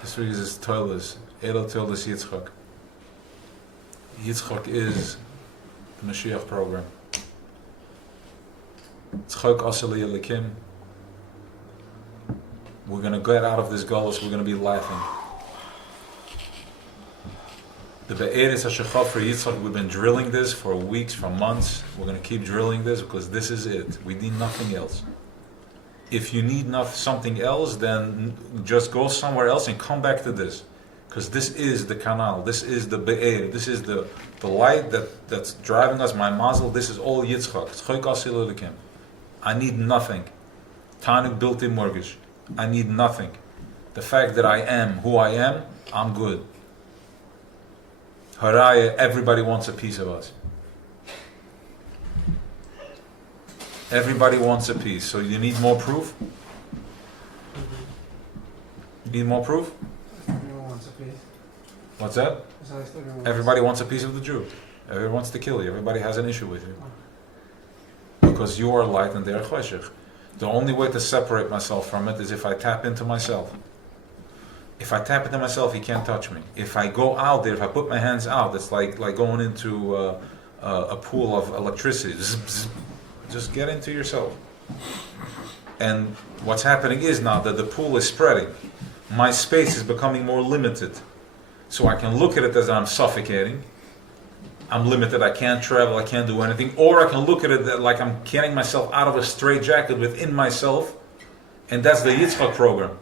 This week is Toilas. Edel Toilas Yitzchak. Yitzchak is the Mashiach program. Tzchak Asali Elikim. We're going to get out of this galus, we're going to be laughing. The Be'eretz HaShechaf for Yitzchak, we've been drilling this for weeks, for months. We're going to keep drilling this because this is it. We need nothing else. If you need something else, then just go somewhere else and come back to this. Because this is the canal, this is the Be'er, this is the light that's driving us, my mazel, this is all Yitzchak. Tzchak Asali Elikim. I need nothing. Tanuk built-in mortgage. I need nothing. The fact that I am who I am, I'm good. Haraya, everybody wants a piece of us. Everybody wants a piece. So you need more proof? You need more proof? Everyone wants a piece. What's that? Everybody wants a piece of the Jew. Everybody wants to kill you. Everybody has an issue with you. Because you are light and they are choshech. The only way to separate myself from it is if I tap into myself. If I tap into myself, he can't touch me. If I go out there, if I put my hands out, it's like going into a pool of electricity. Just get into yourself. And what's happening is now that the pool is spreading. My space is becoming more limited. So I can look at it as I'm suffocating. I'm limited, I can't travel, I can't do anything. Or I can look at it like I'm getting myself out of a straitjacket within myself. And that's the Yitzchak program.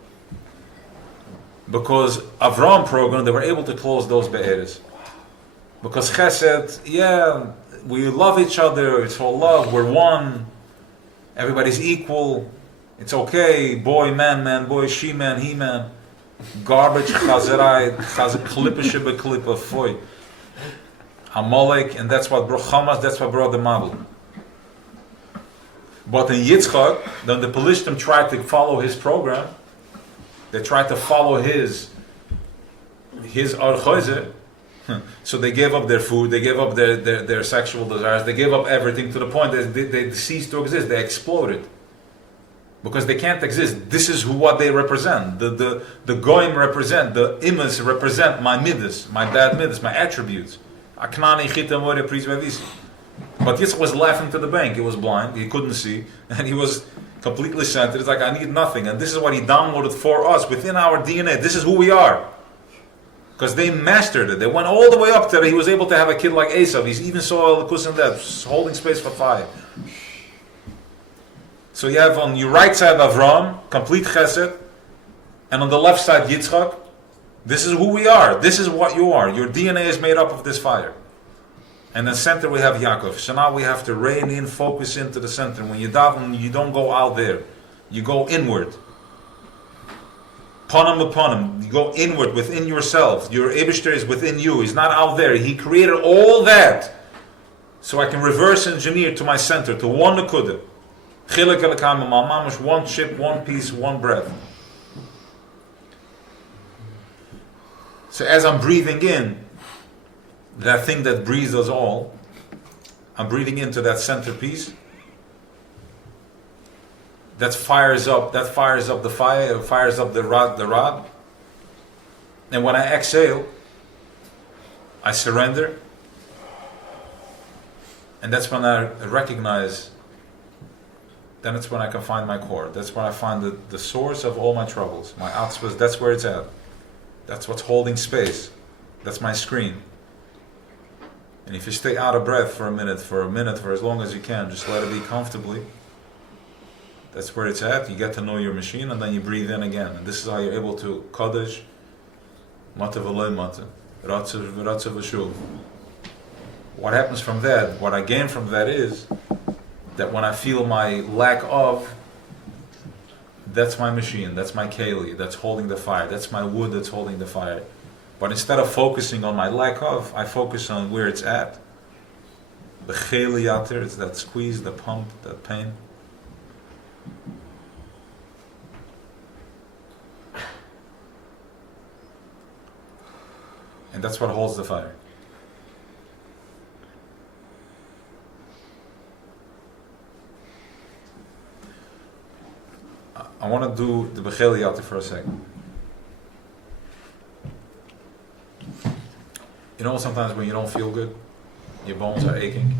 Because Avram program, they were able to close those be'eres. Because Chesed, yeah, we love each other, it's all love, we're one, everybody's equal. It's okay, boy, man, boy, she, man, he, man. Garbage, chazerai, klippische beklippa, foy. Amalek, and that's what brought Hamas, that's what brought the Mabel. But in Yitzchak, then the Pelishtim tried to follow his program. They tried to follow his archoize. So they gave up their food, they gave up their sexual desires, they gave up everything to the point that they ceased to exist, they exploded. Because they can't exist. This is what they represent. The goyim represent, the imas represent my midas, my bad midas, my attributes. Aknani chita more priz vavis. But Yitzchak was laughing to the bank. He was blind, he couldn't see, and he was completely centered. It's like, I need nothing. And this is what he downloaded for us within our DNA. This is who we are. Because they mastered it. They went all the way up to it. He was able to have a kid like Esav. He even saw the kus and that, holding space for fire. So you have on your right side Avram, complete chesed, and on the left side Yitzchak. This is who we are. This is what you are. Your DNA is made up of this fire. And in the center we have Yaakov. So now we have to rein in, focus into the center. When you daven, you don't go out there. You go inward. Panim upon him. You go inward within yourself. Your Eibishter is within you. He's not out there. He created all that. So I can reverse engineer to my center, to one nekudah. Chilek elakam mamash, one chip, one piece, one breath. So as I'm breathing in, that thing that breathes us all, I'm breathing into that centerpiece. That fires up the fire, it fires up the rod. And when I exhale, I surrender. And that's when I recognize, then it's when I can find my core. That's when I find the source of all my troubles. My outspurs, that's where it's at. That's what's holding space. That's my screen. And if you stay out of breath for a minute, for as long as you can, just let it be comfortably. That's where it's at. You get to know your machine, and then you breathe in again. And this is how you're able to Kaddish, Mata v'loy Mata, Ratzav v'shuv. What happens from that, what I gain from that is, that when I feel my lack of, that's my machine, that's my keli, that's holding the fire, that's my wood that's holding the fire. But instead of focusing on my lack of, I focus on where it's at. The cheli yater, it's that squeeze, the pump, that pain. And that's what holds the fire. I want to do the Bechel Yati for a second. You know, sometimes when you don't feel good, your bones are aching,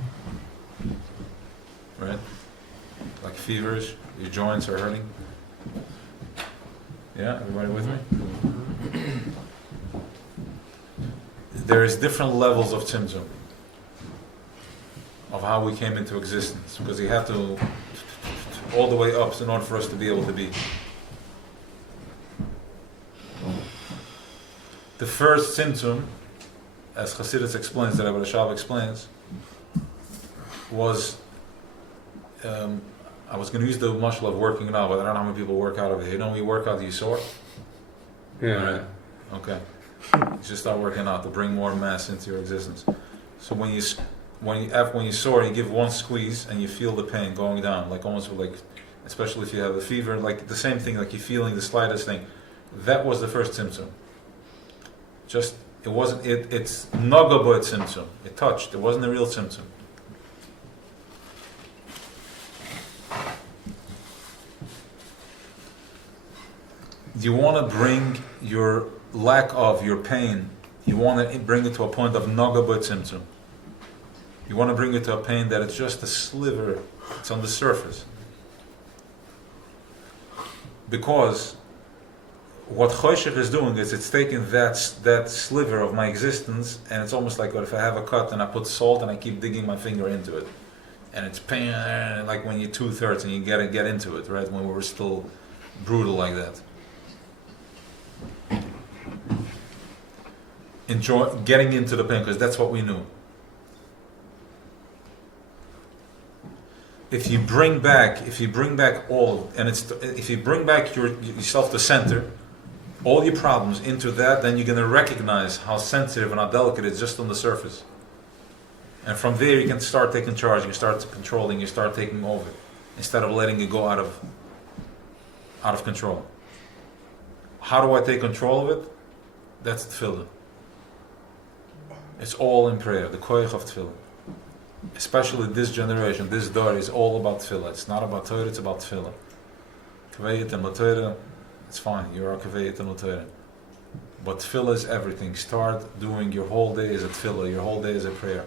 right? Like feverish, your joints are hurting. Yeah, everybody with me? There's different levels of tzimtzum, of how we came into existence, because you have to all the way up in order for us to be able to be. The first tzimtzum, as Chassidus explains, that Rabbi Rashab explains, was, I was going to use the mashal of working out, but I don't know how many people work out over here. You know when you work out, you sore? Yeah. Right. Okay. You just start working out to bring more mass into your existence. So when you sore, you give one squeeze and you feel the pain going down, like almost like, especially if you have a fever, like the same thing, like you're feeling the slightest thing. That was the first symptom. Just it wasn't. It's nagabot symptom. It touched. It wasn't a real symptom. You want to bring your lack of your pain. You want to bring it to a point of nagabot symptom. You want to bring it to a pain that it's just a sliver. It's on the surface. Because what Choshech is doing is it's taking that sliver of my existence, and it's almost like if I have a cut and I put salt and I keep digging my finger into it, and it's pain, like when you're 2/3 and you get into it, right? When we were still brutal like that. Enjoy getting into the pain because that's what we knew. if you bring back all, and if you bring back yourself to center, all your problems into that, then you're going to recognize how sensitive and how delicate it is just on the surface. And from there you can start taking charge, you start controlling, you start taking over, instead of letting it go out of control. How do I take control of it? That's tefillah. It's all in prayer, the koyach of tefillah. Especially this generation, this dor is all about tefillah. It's not about Torah, it's about tefillah. Kavayit and Torah, it's fine, you're a kavayit and Torah. But tefillah is everything. Start doing your whole day as a tefillah, your whole day is a prayer.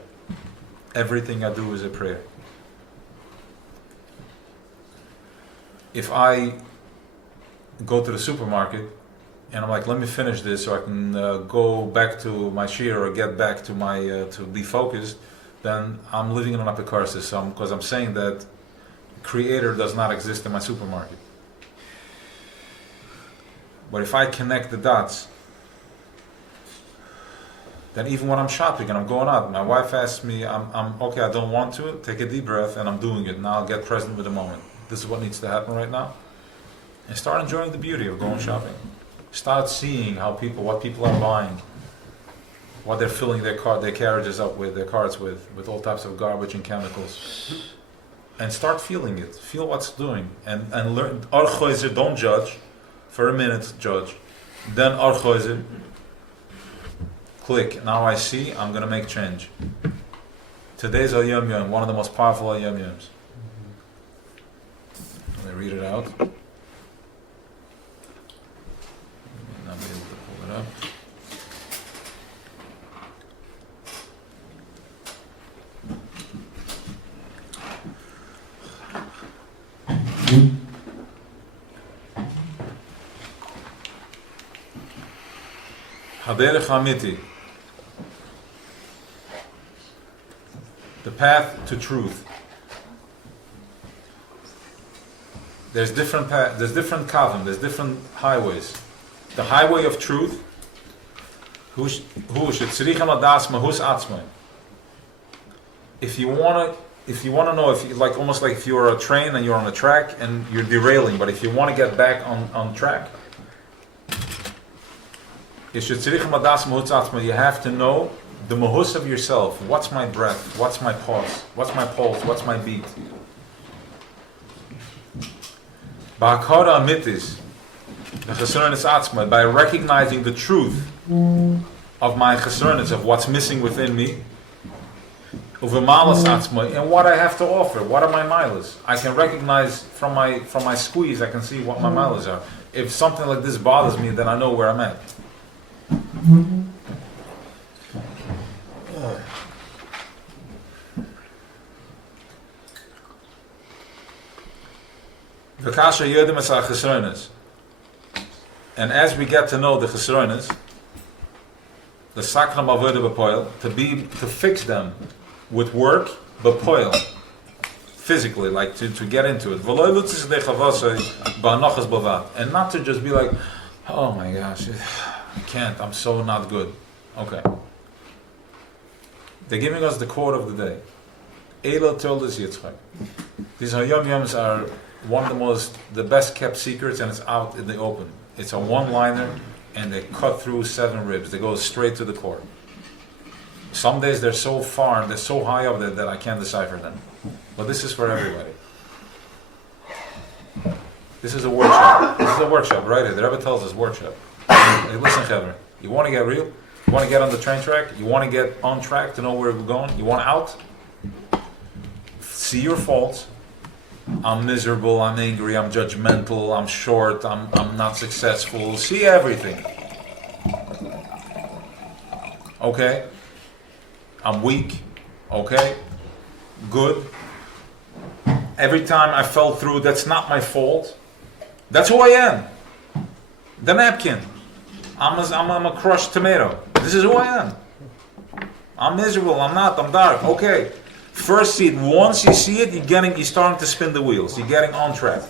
Everything I do is a prayer. If I go to the supermarket and I'm like, let me finish this so I can go back to my shir or get back to my to be focused, then I'm living in an apikarsis, because I'm saying that Creator does not exist in my supermarket. But if I connect the dots, then even when I'm shopping and I'm going out, my wife asks me, I'm okay, I don't want to, take a deep breath, and I'm doing it. Now I'll get present with the moment. This is what needs to happen right now. And start enjoying the beauty of going shopping. Start seeing what people are buying, what they're filling their carriages up with, their carts with all types of garbage and chemicals. And start feeling it. Feel what's doing. And learn. Archoizer, don't judge. For a minute, judge. Then Archoizer. Click. Now I see, I'm going to make change. Today's Al Yom Yom, one of the most powerful Al Yom Yoms. Let me read it out. Not be able to pull it up. Haderech Hamiti. The path to truth. There's different kavim, there's different highways. The highway of truth, if you want to know, almost like if you're a train and you're on a track and you're derailing, but if you want to get back on track, you have to know the mahus of yourself. What's my breath? What's my pulse? What's my pulse? What's my beat? Ba'akara amitis, the chesronis atzma, by recognizing the truth of my chesronis, of what's missing within me, uvemalas atzma, and what I have to offer. What are my milas? I can recognize from my squeeze. I can see what my milas are. If something like this bothers me, then I know where I'm at. And as we get to know the chesronis, the sakram avodah b'poil, to fix them with work, b'poil, physically, like to get into it, and not to just be like, oh my gosh, I can't, I'm so not good. Okay. They're giving us the quote of the day. Eila told us Yitzchak. These Yom Yoms are one of the best kept secrets, and it's out in the open. It's a one-liner, and they cut through 7 ribs. They go straight to the core. Some days they're so far, they're so high up that I can't decipher them. But this is for everybody. This is a workshop. This is a workshop, right here. The Rebbe tells us workshop. Hey, listen, Chevron, you want to get real? You want to get on the train track? You want to get on track to know where we're going? You want out? See your faults. I'm miserable, I'm angry, I'm judgmental, I'm short, I'm not successful. See everything. Okay? I'm weak. Okay? Good. Every time I fell through, that's not my fault. That's who I am. The napkin. I'm a crushed tomato. This is who I am. I'm miserable, I'm dark. Okay. First see it. Once you see it, you're starting to spin the wheels. You're getting on track.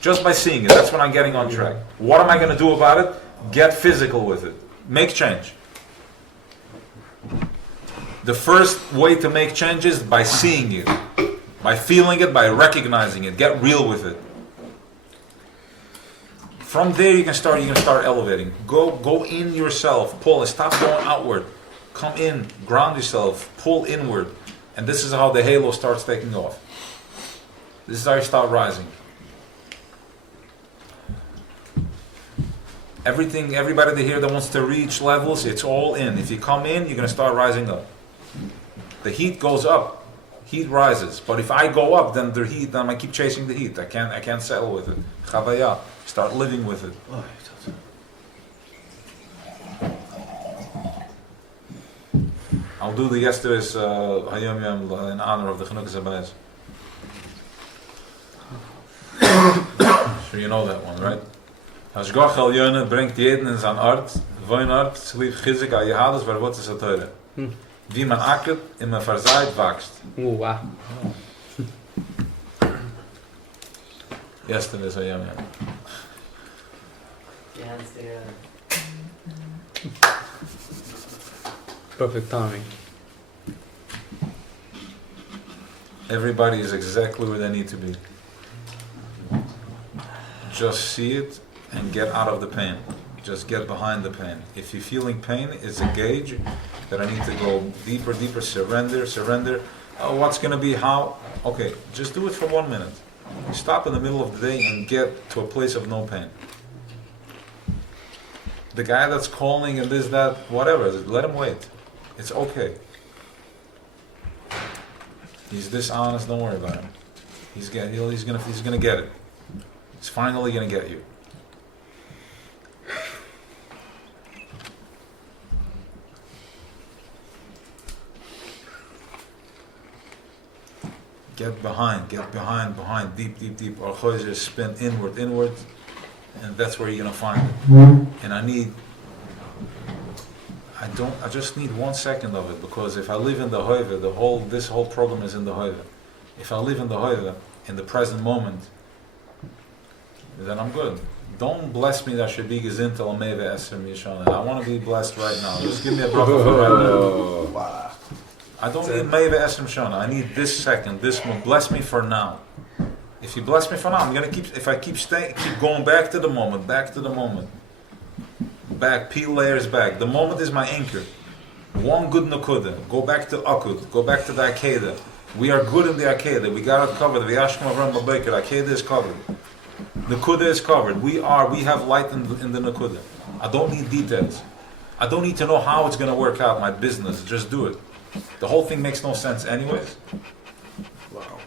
Just by seeing it, that's when I'm getting on track. What am I going to do about it? Get physical with it. Make change. The first way to make change is by seeing it. By feeling it, by recognizing it. Get real with it. From there you can start elevating. Go in yourself. Pull it. Stop going outward. Come in. Ground yourself. Pull inward. And this is how the halo starts taking off. This is how you start rising. Everybody here that wants to reach levels, it's all in. If you come in, you're going to start rising up. The heat goes up. Heat rises. But if I go up, then I keep chasing the heat. I can't settle with it. Chavaya. Start living with it. I'll do the yesterday's Hayom Yom in honor of the Chanukas Weisz. Sure you know that one, right? Hashgach El Yonah bringt jeden in sein Ort, Wohnort, lieb Chizik al Yehadus, waar wordt es a teure. Wie man ackert, in man verzeit, wächst. Wow. Yesterday's Hayom Yom. Perfect timing. Everybody is exactly where they need to be. Just see it and get out of the pain. Just get behind the pain. If you're feeling pain, it's a gauge that I need to go deeper, surrender. Oh, what's going to be how? Okay, just do it for 1 minute. Stop in the middle of the day and get to a place of no pain. The guy that's calling and this, that, whatever, let him wait. It's okay. He's dishonest, don't worry about him. He's gonna get it. He's finally gonna get you. Get behind, deep. Our choices spin inward, and that's where you're gonna find it. And I just need 1 second of it, because if I live in the hoive, this whole program is in the hoive. If I live in the hoive, in the present moment, then I'm good. Don't bless me that should be gezinnt al meve eser mishana. I want to be blessed right now. Just give me a bracha for right now. I don't need meve eser mishana. I need this second, this moment. Bless me for now. If you bless me for now, I'm gonna keep going back to the moment, back, peel layers back. The moment is my anchor. One good nakuda. Go back to akud. Go back to the akeda. We are good in the akeda. We got it covered. The Yashkim Avram Babaker. Akeda is covered. Nakuda is covered. We have light in the nakuda. I don't need details. I don't need to know how it's going to work out. My business. Just do it. The whole thing makes no sense anyways. Wow.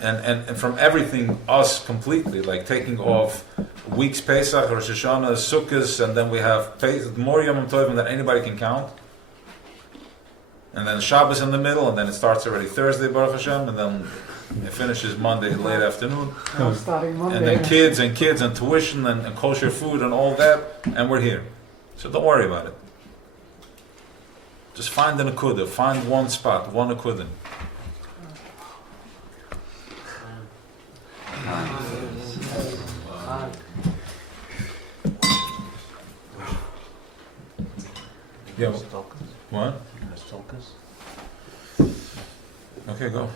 And from everything, us completely, like taking off weeks Pesach, Rosh Hashanah, Sukkot, and then we have more Yom Tovim than anybody can count. And then Shabbos in the middle, and then it starts already Thursday, Baruch Hashem, and then it finishes Monday late afternoon. Starting Monday. And then kids and tuition and kosher food and all that, and we're here. So don't worry about it. Just find an akudah, find one spot, one akudah. Yeah. What? Okay, go.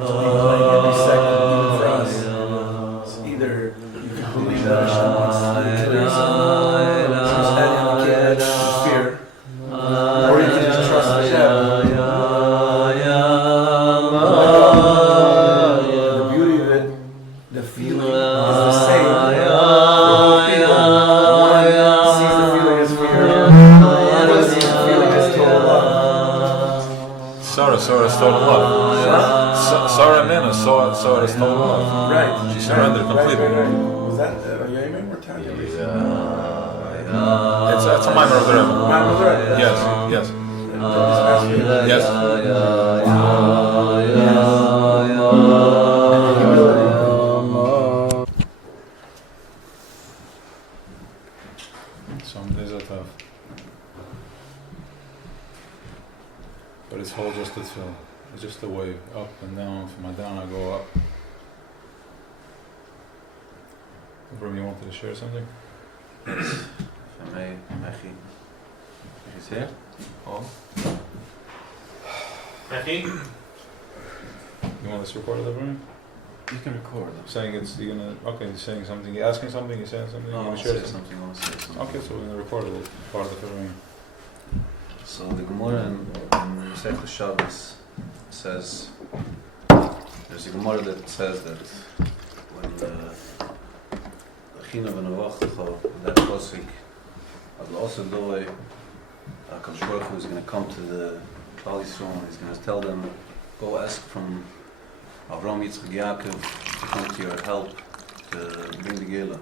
Every second, even for us. Either you can believe that Hashem wants to kill yourself, so standing on the edge of fear, or you can just trust Hashem. The beauty of it, the feeling is the same for both people. One sees the feeling as fear, one sees the feeling as total love. Sarah is total love. Sarah Nena saw it as total love. Right. She surrendered completely. Right. Was that Yemen or Tanya? It's a minor of the Rebbe. Minor of the Rebbe. Yes. Some days are tough. But it's all just a film. It's just a wave, up and down. From my down, I go up. Bro, you wanted to share something? Van mij, Mechi. Is here? Oh. Mechi? You want this recorded, Abraham? You can record. Saying it's, you're gonna, okay, you're saying something, you're asking something, you're saying something, No, you're I'll gonna share say something? something, I'll say something. Okay, so we're gonna record it, it's part of the Farbraingen. So the Gemara in Masechet Shabbos says, there's a Gemara that says that when the China ben Avachacha, that Kosik, as also Doi, HaKadosh Baruch Hu is going to come to the Klal Yisrael and he's going to tell them, go ask from Avram Yitzchak Yaakov to come to your help to bring the Gila.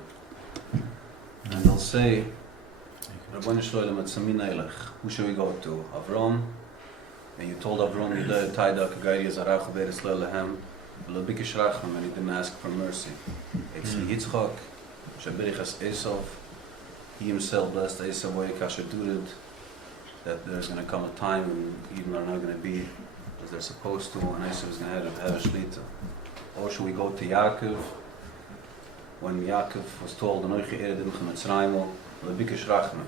And they'll say, Rabbeinu Shloilem et Samin Eilech, who should we go to? Avram, and you told Avram, Yidei Taida Kagayri Zarach Beres Lehem, V'lebikish Rachem, and he didn't ask for mercy. It's Yitzchak, Shabirichas Esav, he himself blessed Esav Kasher that there's going to come a time when Eden are not going to be as they're supposed to, and Esav is going to have a shlita. Or should we go to Yaakov, when Yaakov was told, Anoichi Eredim Chemitzrayim, V'lebikish Rachem.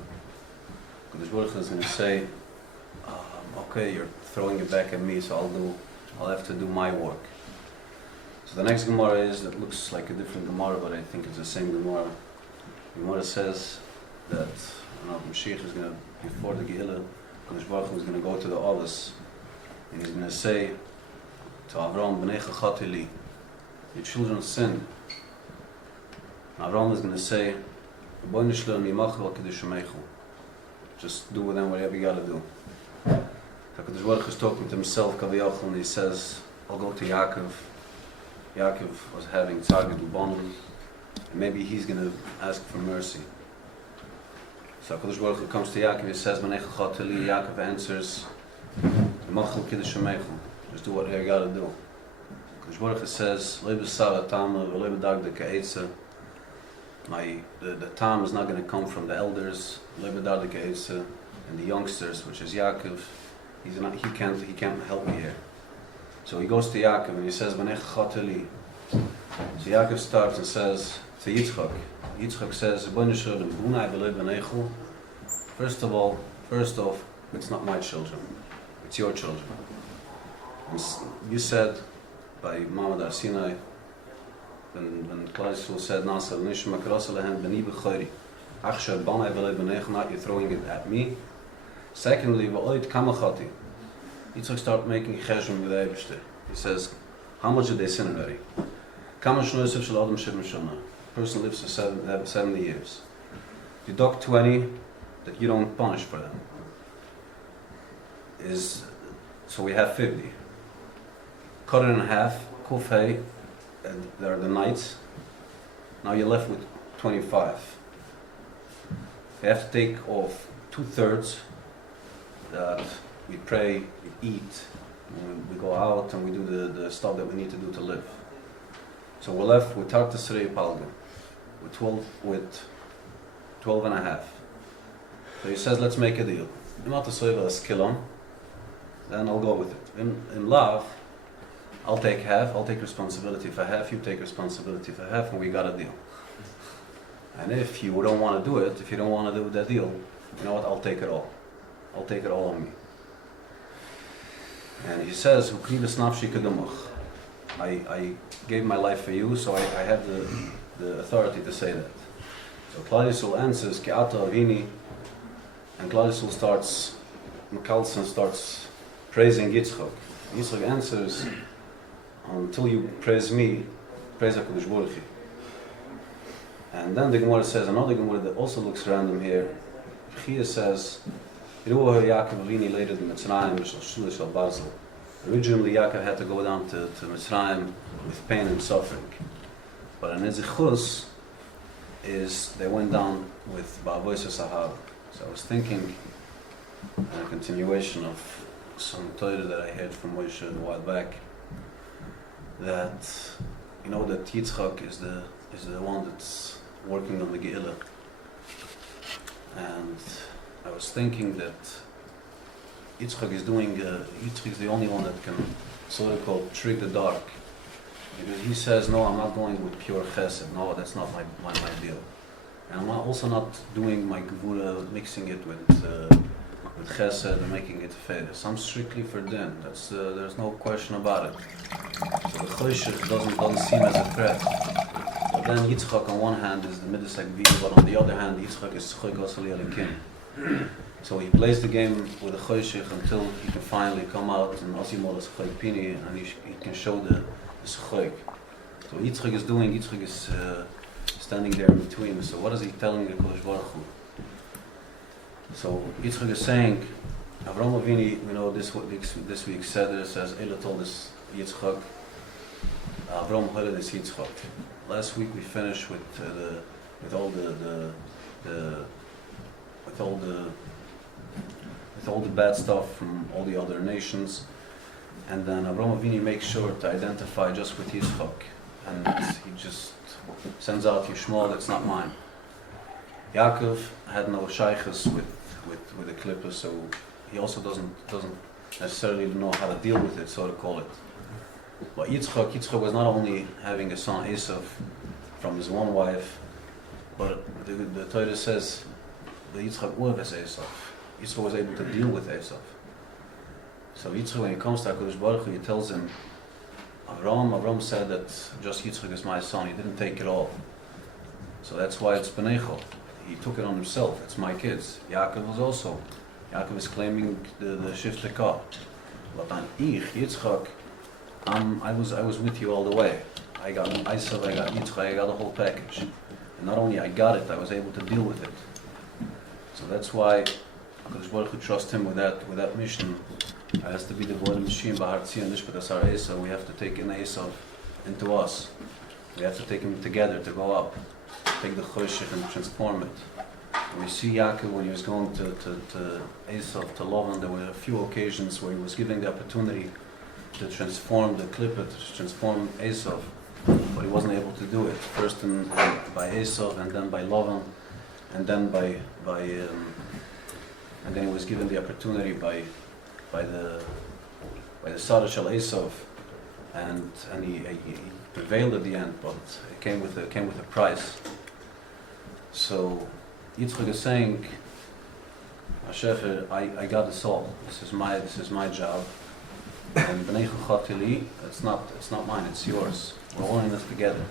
Kadosh Baruch Hu is going to say, okay, you're throwing it back at me, so I'll have to do my work. So the next Gemara is, that looks like a different Gemara, but I think it's the same Gemara. The Gemara says that Mashiach is going to, before the Gehillah, Kadosh Baruch Hu is going to go to the Ovis, and he's going to say to Avram, B'nei Chachatili, your children sin. And Avram is going to say, B'nei Shlom Yimachel Kiddush Meichu. Just do with them whatever you gotta do. HaKadosh Baruch Hu is talking to himself, Kaviyachal, and he says, I'll go to Yaakov. Yaakov was having Tzargid Ubanim, and maybe he's gonna ask for mercy. So HaKadosh Baruch Hu comes to Yaakov, he says, Manechachah Tili, Yaakov answers, Machal Kiddush Meichu. Just do whatever you gotta do. HaKadosh Baruch Hu says, Lebe Sara Tama, Lebe Dagda Ka'etza. The time is not going to come from the elders, and the youngsters, which is Yaakov. He can't help me here. So he goes to Yaakov and he says, so Yaakov starts and says to Yitzchak. Yitzchak says, first off, it's not my children, it's your children. And you said by Mamad Ar Sinai, when Klal Yisrael said, Nasa v'nishma karasa lehem b'ni b'chayri, achsher banai v'lei b'neichna, you're throwing it at me. Secondly, v'oid kamachati. Yitzchak start making cheshbon with the Eibishter. He says, how much did they sin already? Kama shno yosef shel adam shivim shana. Person lives for 70 years. Deduct 20 that you don't punish for them. So we have 50. Cut it in half, kufay, and there are the nights. Now you're left with 25. You have to take off 2/3 that we pray, we eat, we go out and we do the stuff that we need to do to live. So we're left with Tartasrei Palga, with 12 and a half. So he says, let's make a deal. Then I'll go with it. In love, I'll take half, I'll take responsibility for half, you take responsibility for half, and we got a deal. And if you don't want to do it, if you don't want to do that deal, you know what, I'll take it all. I'll take it all on me. And he says, I gave my life for you, so I have the authority to say that. So Klal Yisrael answers, Ke'ata Avini, and Klal Yisrael starts praising Yitzchak. Yitzchak answers, until you praise me, praise HaKadosh Baruch Hu. And then the Gemara says, another Gemara that also looks random here, Chia says, Originally Yaakov had to go down to Mitzrayim with pain and suffering. But an Ezichus is, they went down with Weisz Sahab. So I was thinking, a continuation of some Torah that I heard from Moshe a while back, that that Yitzchak is the one that's working on the Ge'ilah. And I was thinking that Yitzchak is Yitzchak is the only one that can sort of called trick the dark. Because he says, no, I'm not going with pure chesed. No, that's not my deal. And I'm also not doing my gevura, mixing it with chesed and making it fedus. I'm strictly for din. There's no question about it. So the choshech doesn't seem as a threat. But then Yitzchak on one hand is the midas agvir, but on the other hand, Yitzchak is choy gosali alikim. So he plays the game with the choshech until he can finally come out and Asimol is choy pini, and he can show the choy. So Yitzchak is standing there in between. So what is he telling the Kodesh Baruch Hu? So Yitzchak is saying, Avraham Avinu, we know this week's Seder says, Ela told us Yitzchak, Avraham heard this Yitzchak. Last week we finished with all the bad stuff from all the other nations, and then Avraham Avinu makes sure to identify just with Yitzchak, and he just sends out Yishmael, that's not mine. Yaakov had no shaykhs with the clippers, so he also doesn't necessarily know how to deal with it, so to call it. But Yitzchak was not only having a son Esav from his one wife, but the Torah says that Yitzchak was Esav. Yitzchak was able to deal with Esav. So Yitzchak, when he comes to HaKadosh Baruch Hu, he tells him, Avram said that just Yitzchak is my son, he didn't take it all. So that's why it's Benecho. He took it on himself, it's my kids. Yaakov is claiming the Shifte Ka. But on Yitzchak, I was with you all the way. I got Esav, I got Yitzchak, I got the whole package. And not only I got it, I was able to deal with it. So that's why HaKadosh Baruch Hu trusts him with that mission. It has to be the Void Machine, Bahar Tzion, Nishpat Asar Esav. We have to take in Esav into us. We have to take him together to go up. Take the Choshech and transform it. And we see Yaakov when he was going to Esav, to Lavan, there were a few occasions where he was giving the opportunity to transform the Klippah, to transform Esav, but he wasn't able to do it. First by Esav, and then by Lavan, and then and then he was given the opportunity by the Sarah Shel Esav, and he prevailed at the end, but it came with a price. So Yitzchak is saying, Hashefer, I got this all. This is my job. And B'nei Chuchatili, it's not mine, it's yours. We're all in this together.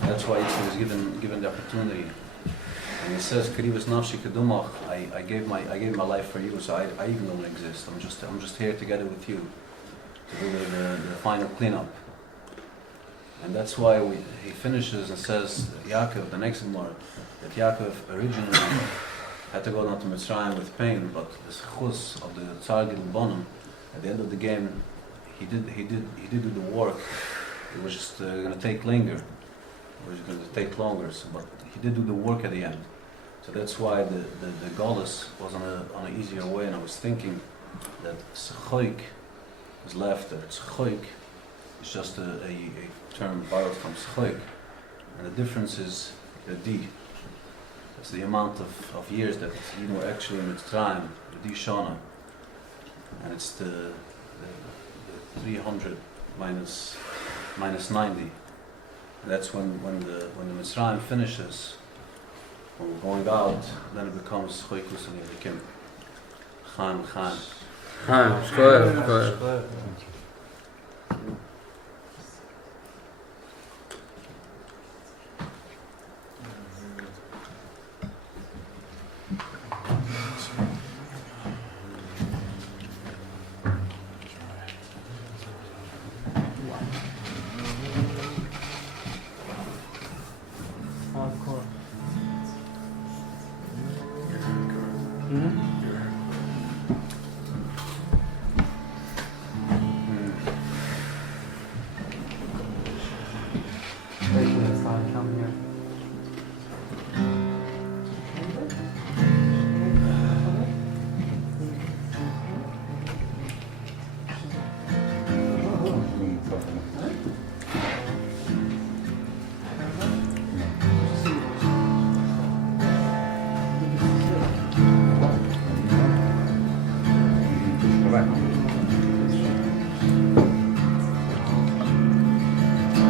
That's why Yitzchak was given the opportunity. And he says, Karivas Nafshi Kedumach, I gave my life for you, so I even don't exist. I'm just here together with you to do the final cleanup. And that's why he finishes and says, Yaakov, the next Gemara, that Yaakov originally had to go down to Mitzrayim with pain, but the schus of the Tzar Gil Bonim, at the end of the game, he did do the work. It was just going to take longer. It was going to take longer, but he did do the work at the end. So that's why the Goddess was on an easier way. And I was thinking that Sechoik is laughter. Sechoik is just a term borrowed from Sechoik, and the difference is the D. It's the amount of years that you were actually in Mitzrayim, the D Shana, and it's the 300 minus 90. And that's when the Mitzrayim finishes. When we're going out, then it becomes Choikus and Yelikim. Chaim. Shkoyer. back.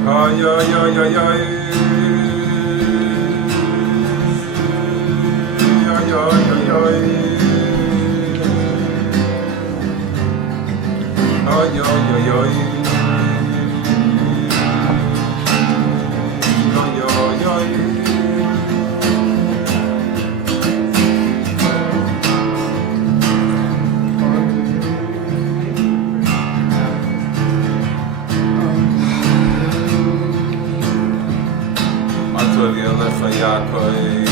Ay, ay, ay, ay, ay. Ay, ay, ay, ay. Ay, ay, ay, ay. Ay, ay, ay. Yakoi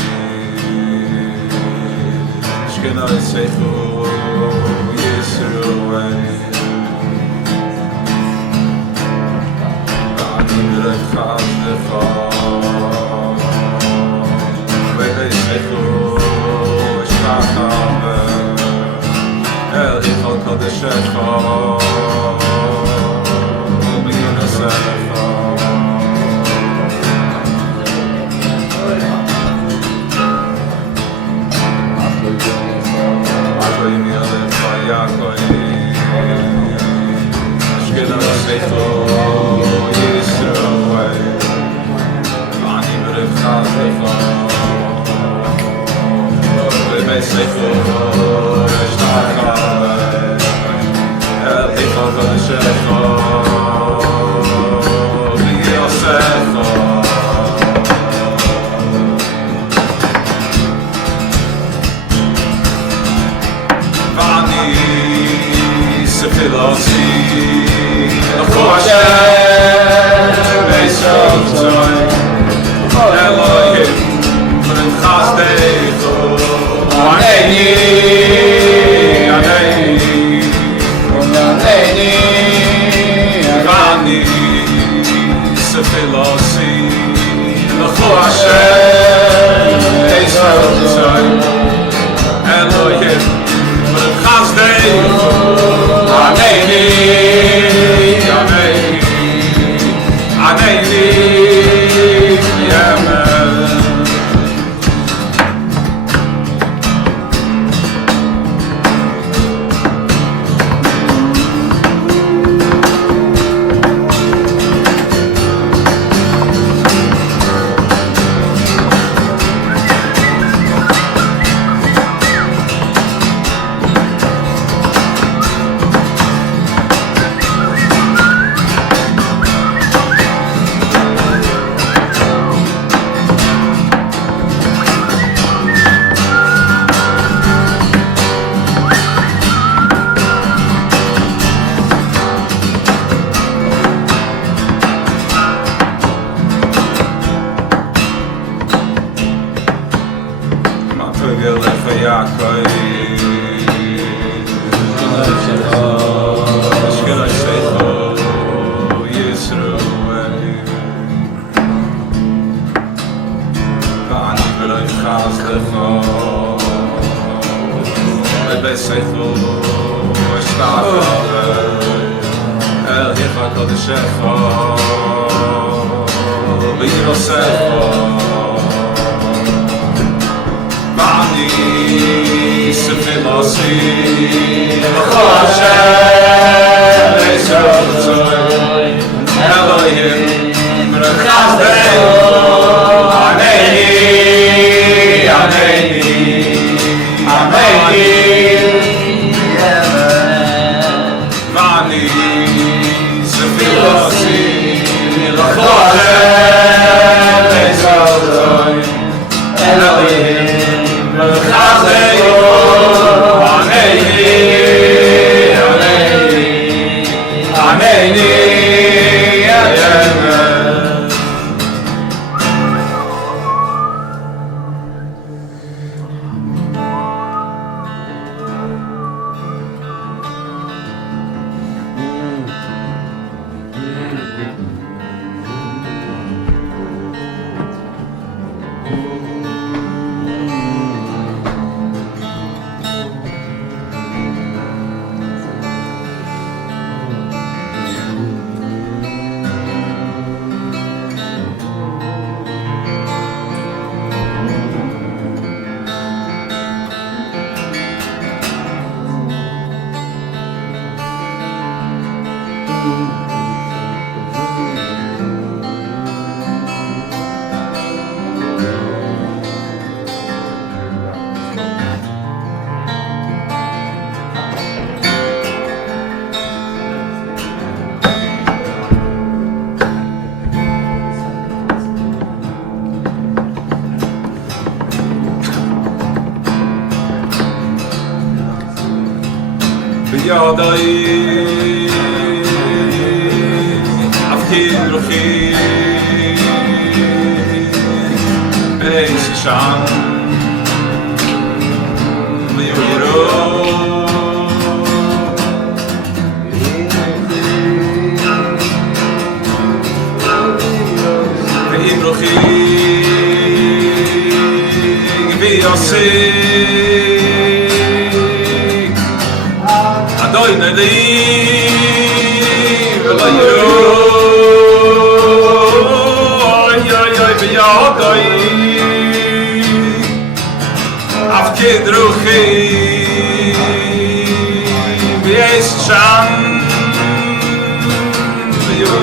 Shkina Sechu Yisroel Ani Berechaz Lecha Vele Sechu Shkacham El Hichal Kodeshecha B'Yinasecha Yakoi Shkina Sechu Yisroel Ani Berechaz Lecha Vele Sechu Shkacham El Hichal Kodeshecha B'Yinasecha Philosophy, the Hashem, Meisotzoy, Elohim, V'nim Chasdecho, Aneni, Aneni, Aneni, Vani, Philosophy, the Hashem, Meisotzoy, Elohim, V'nim Chasdecho. Aneni, Aneni, Aneni, Yemen. בידי אבקי רוחי בייס שם ויוירו ואם רוחי ויוסי Adoi neli velo yo ay ay ay biyadai afkid ruhi Weisz sham yo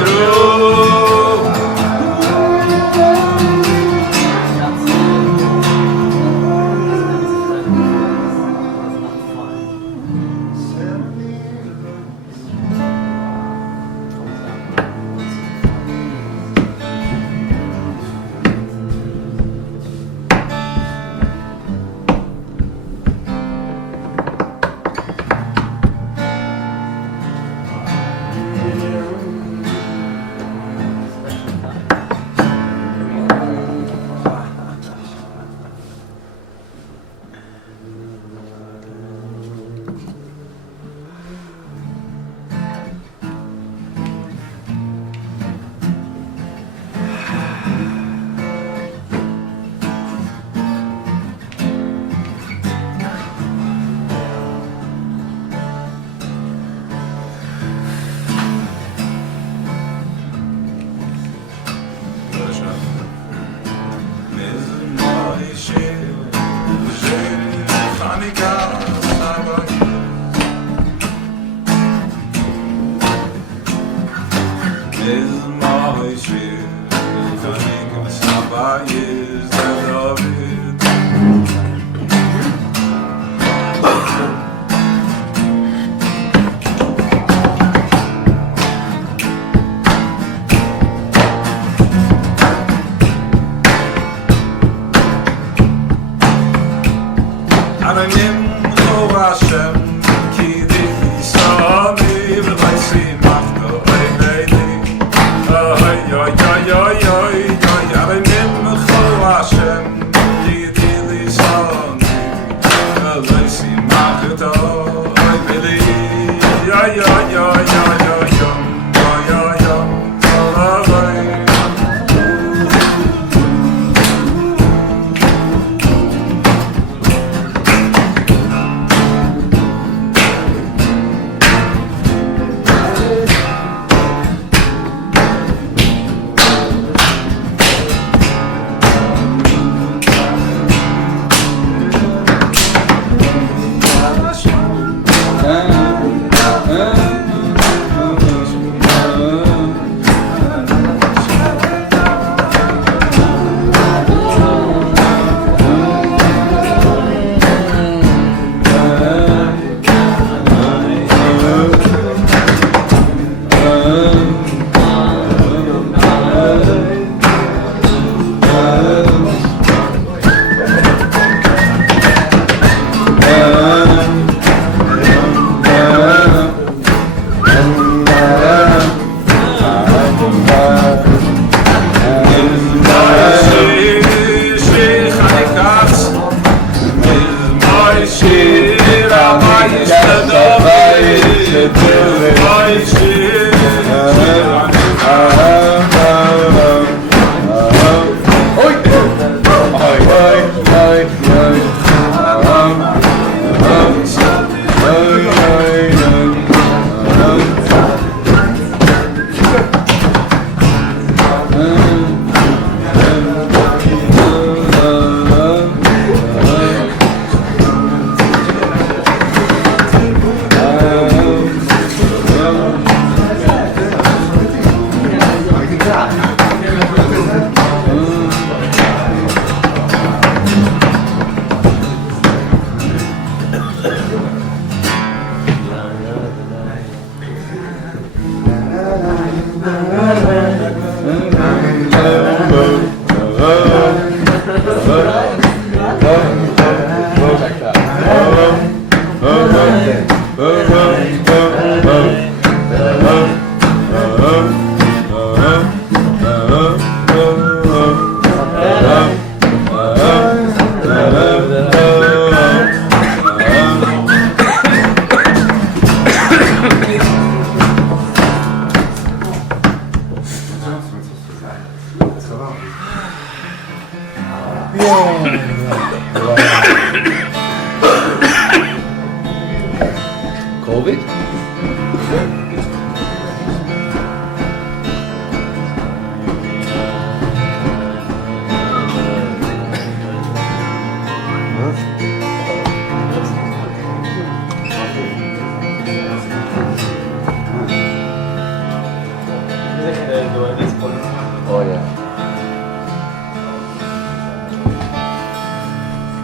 Oh yeah.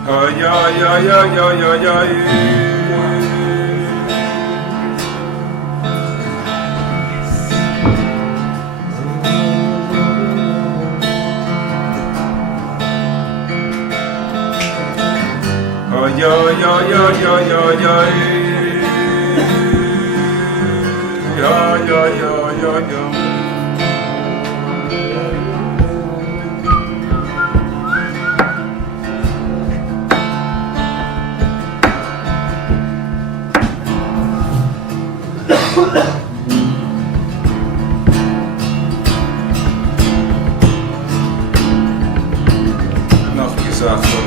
Ay, ay, ay, ay, ay, ay, ay. Ay, ay, ay, ay, ay, ay, ay. Ay, ay, ay, ay, ay. Noch gesagt,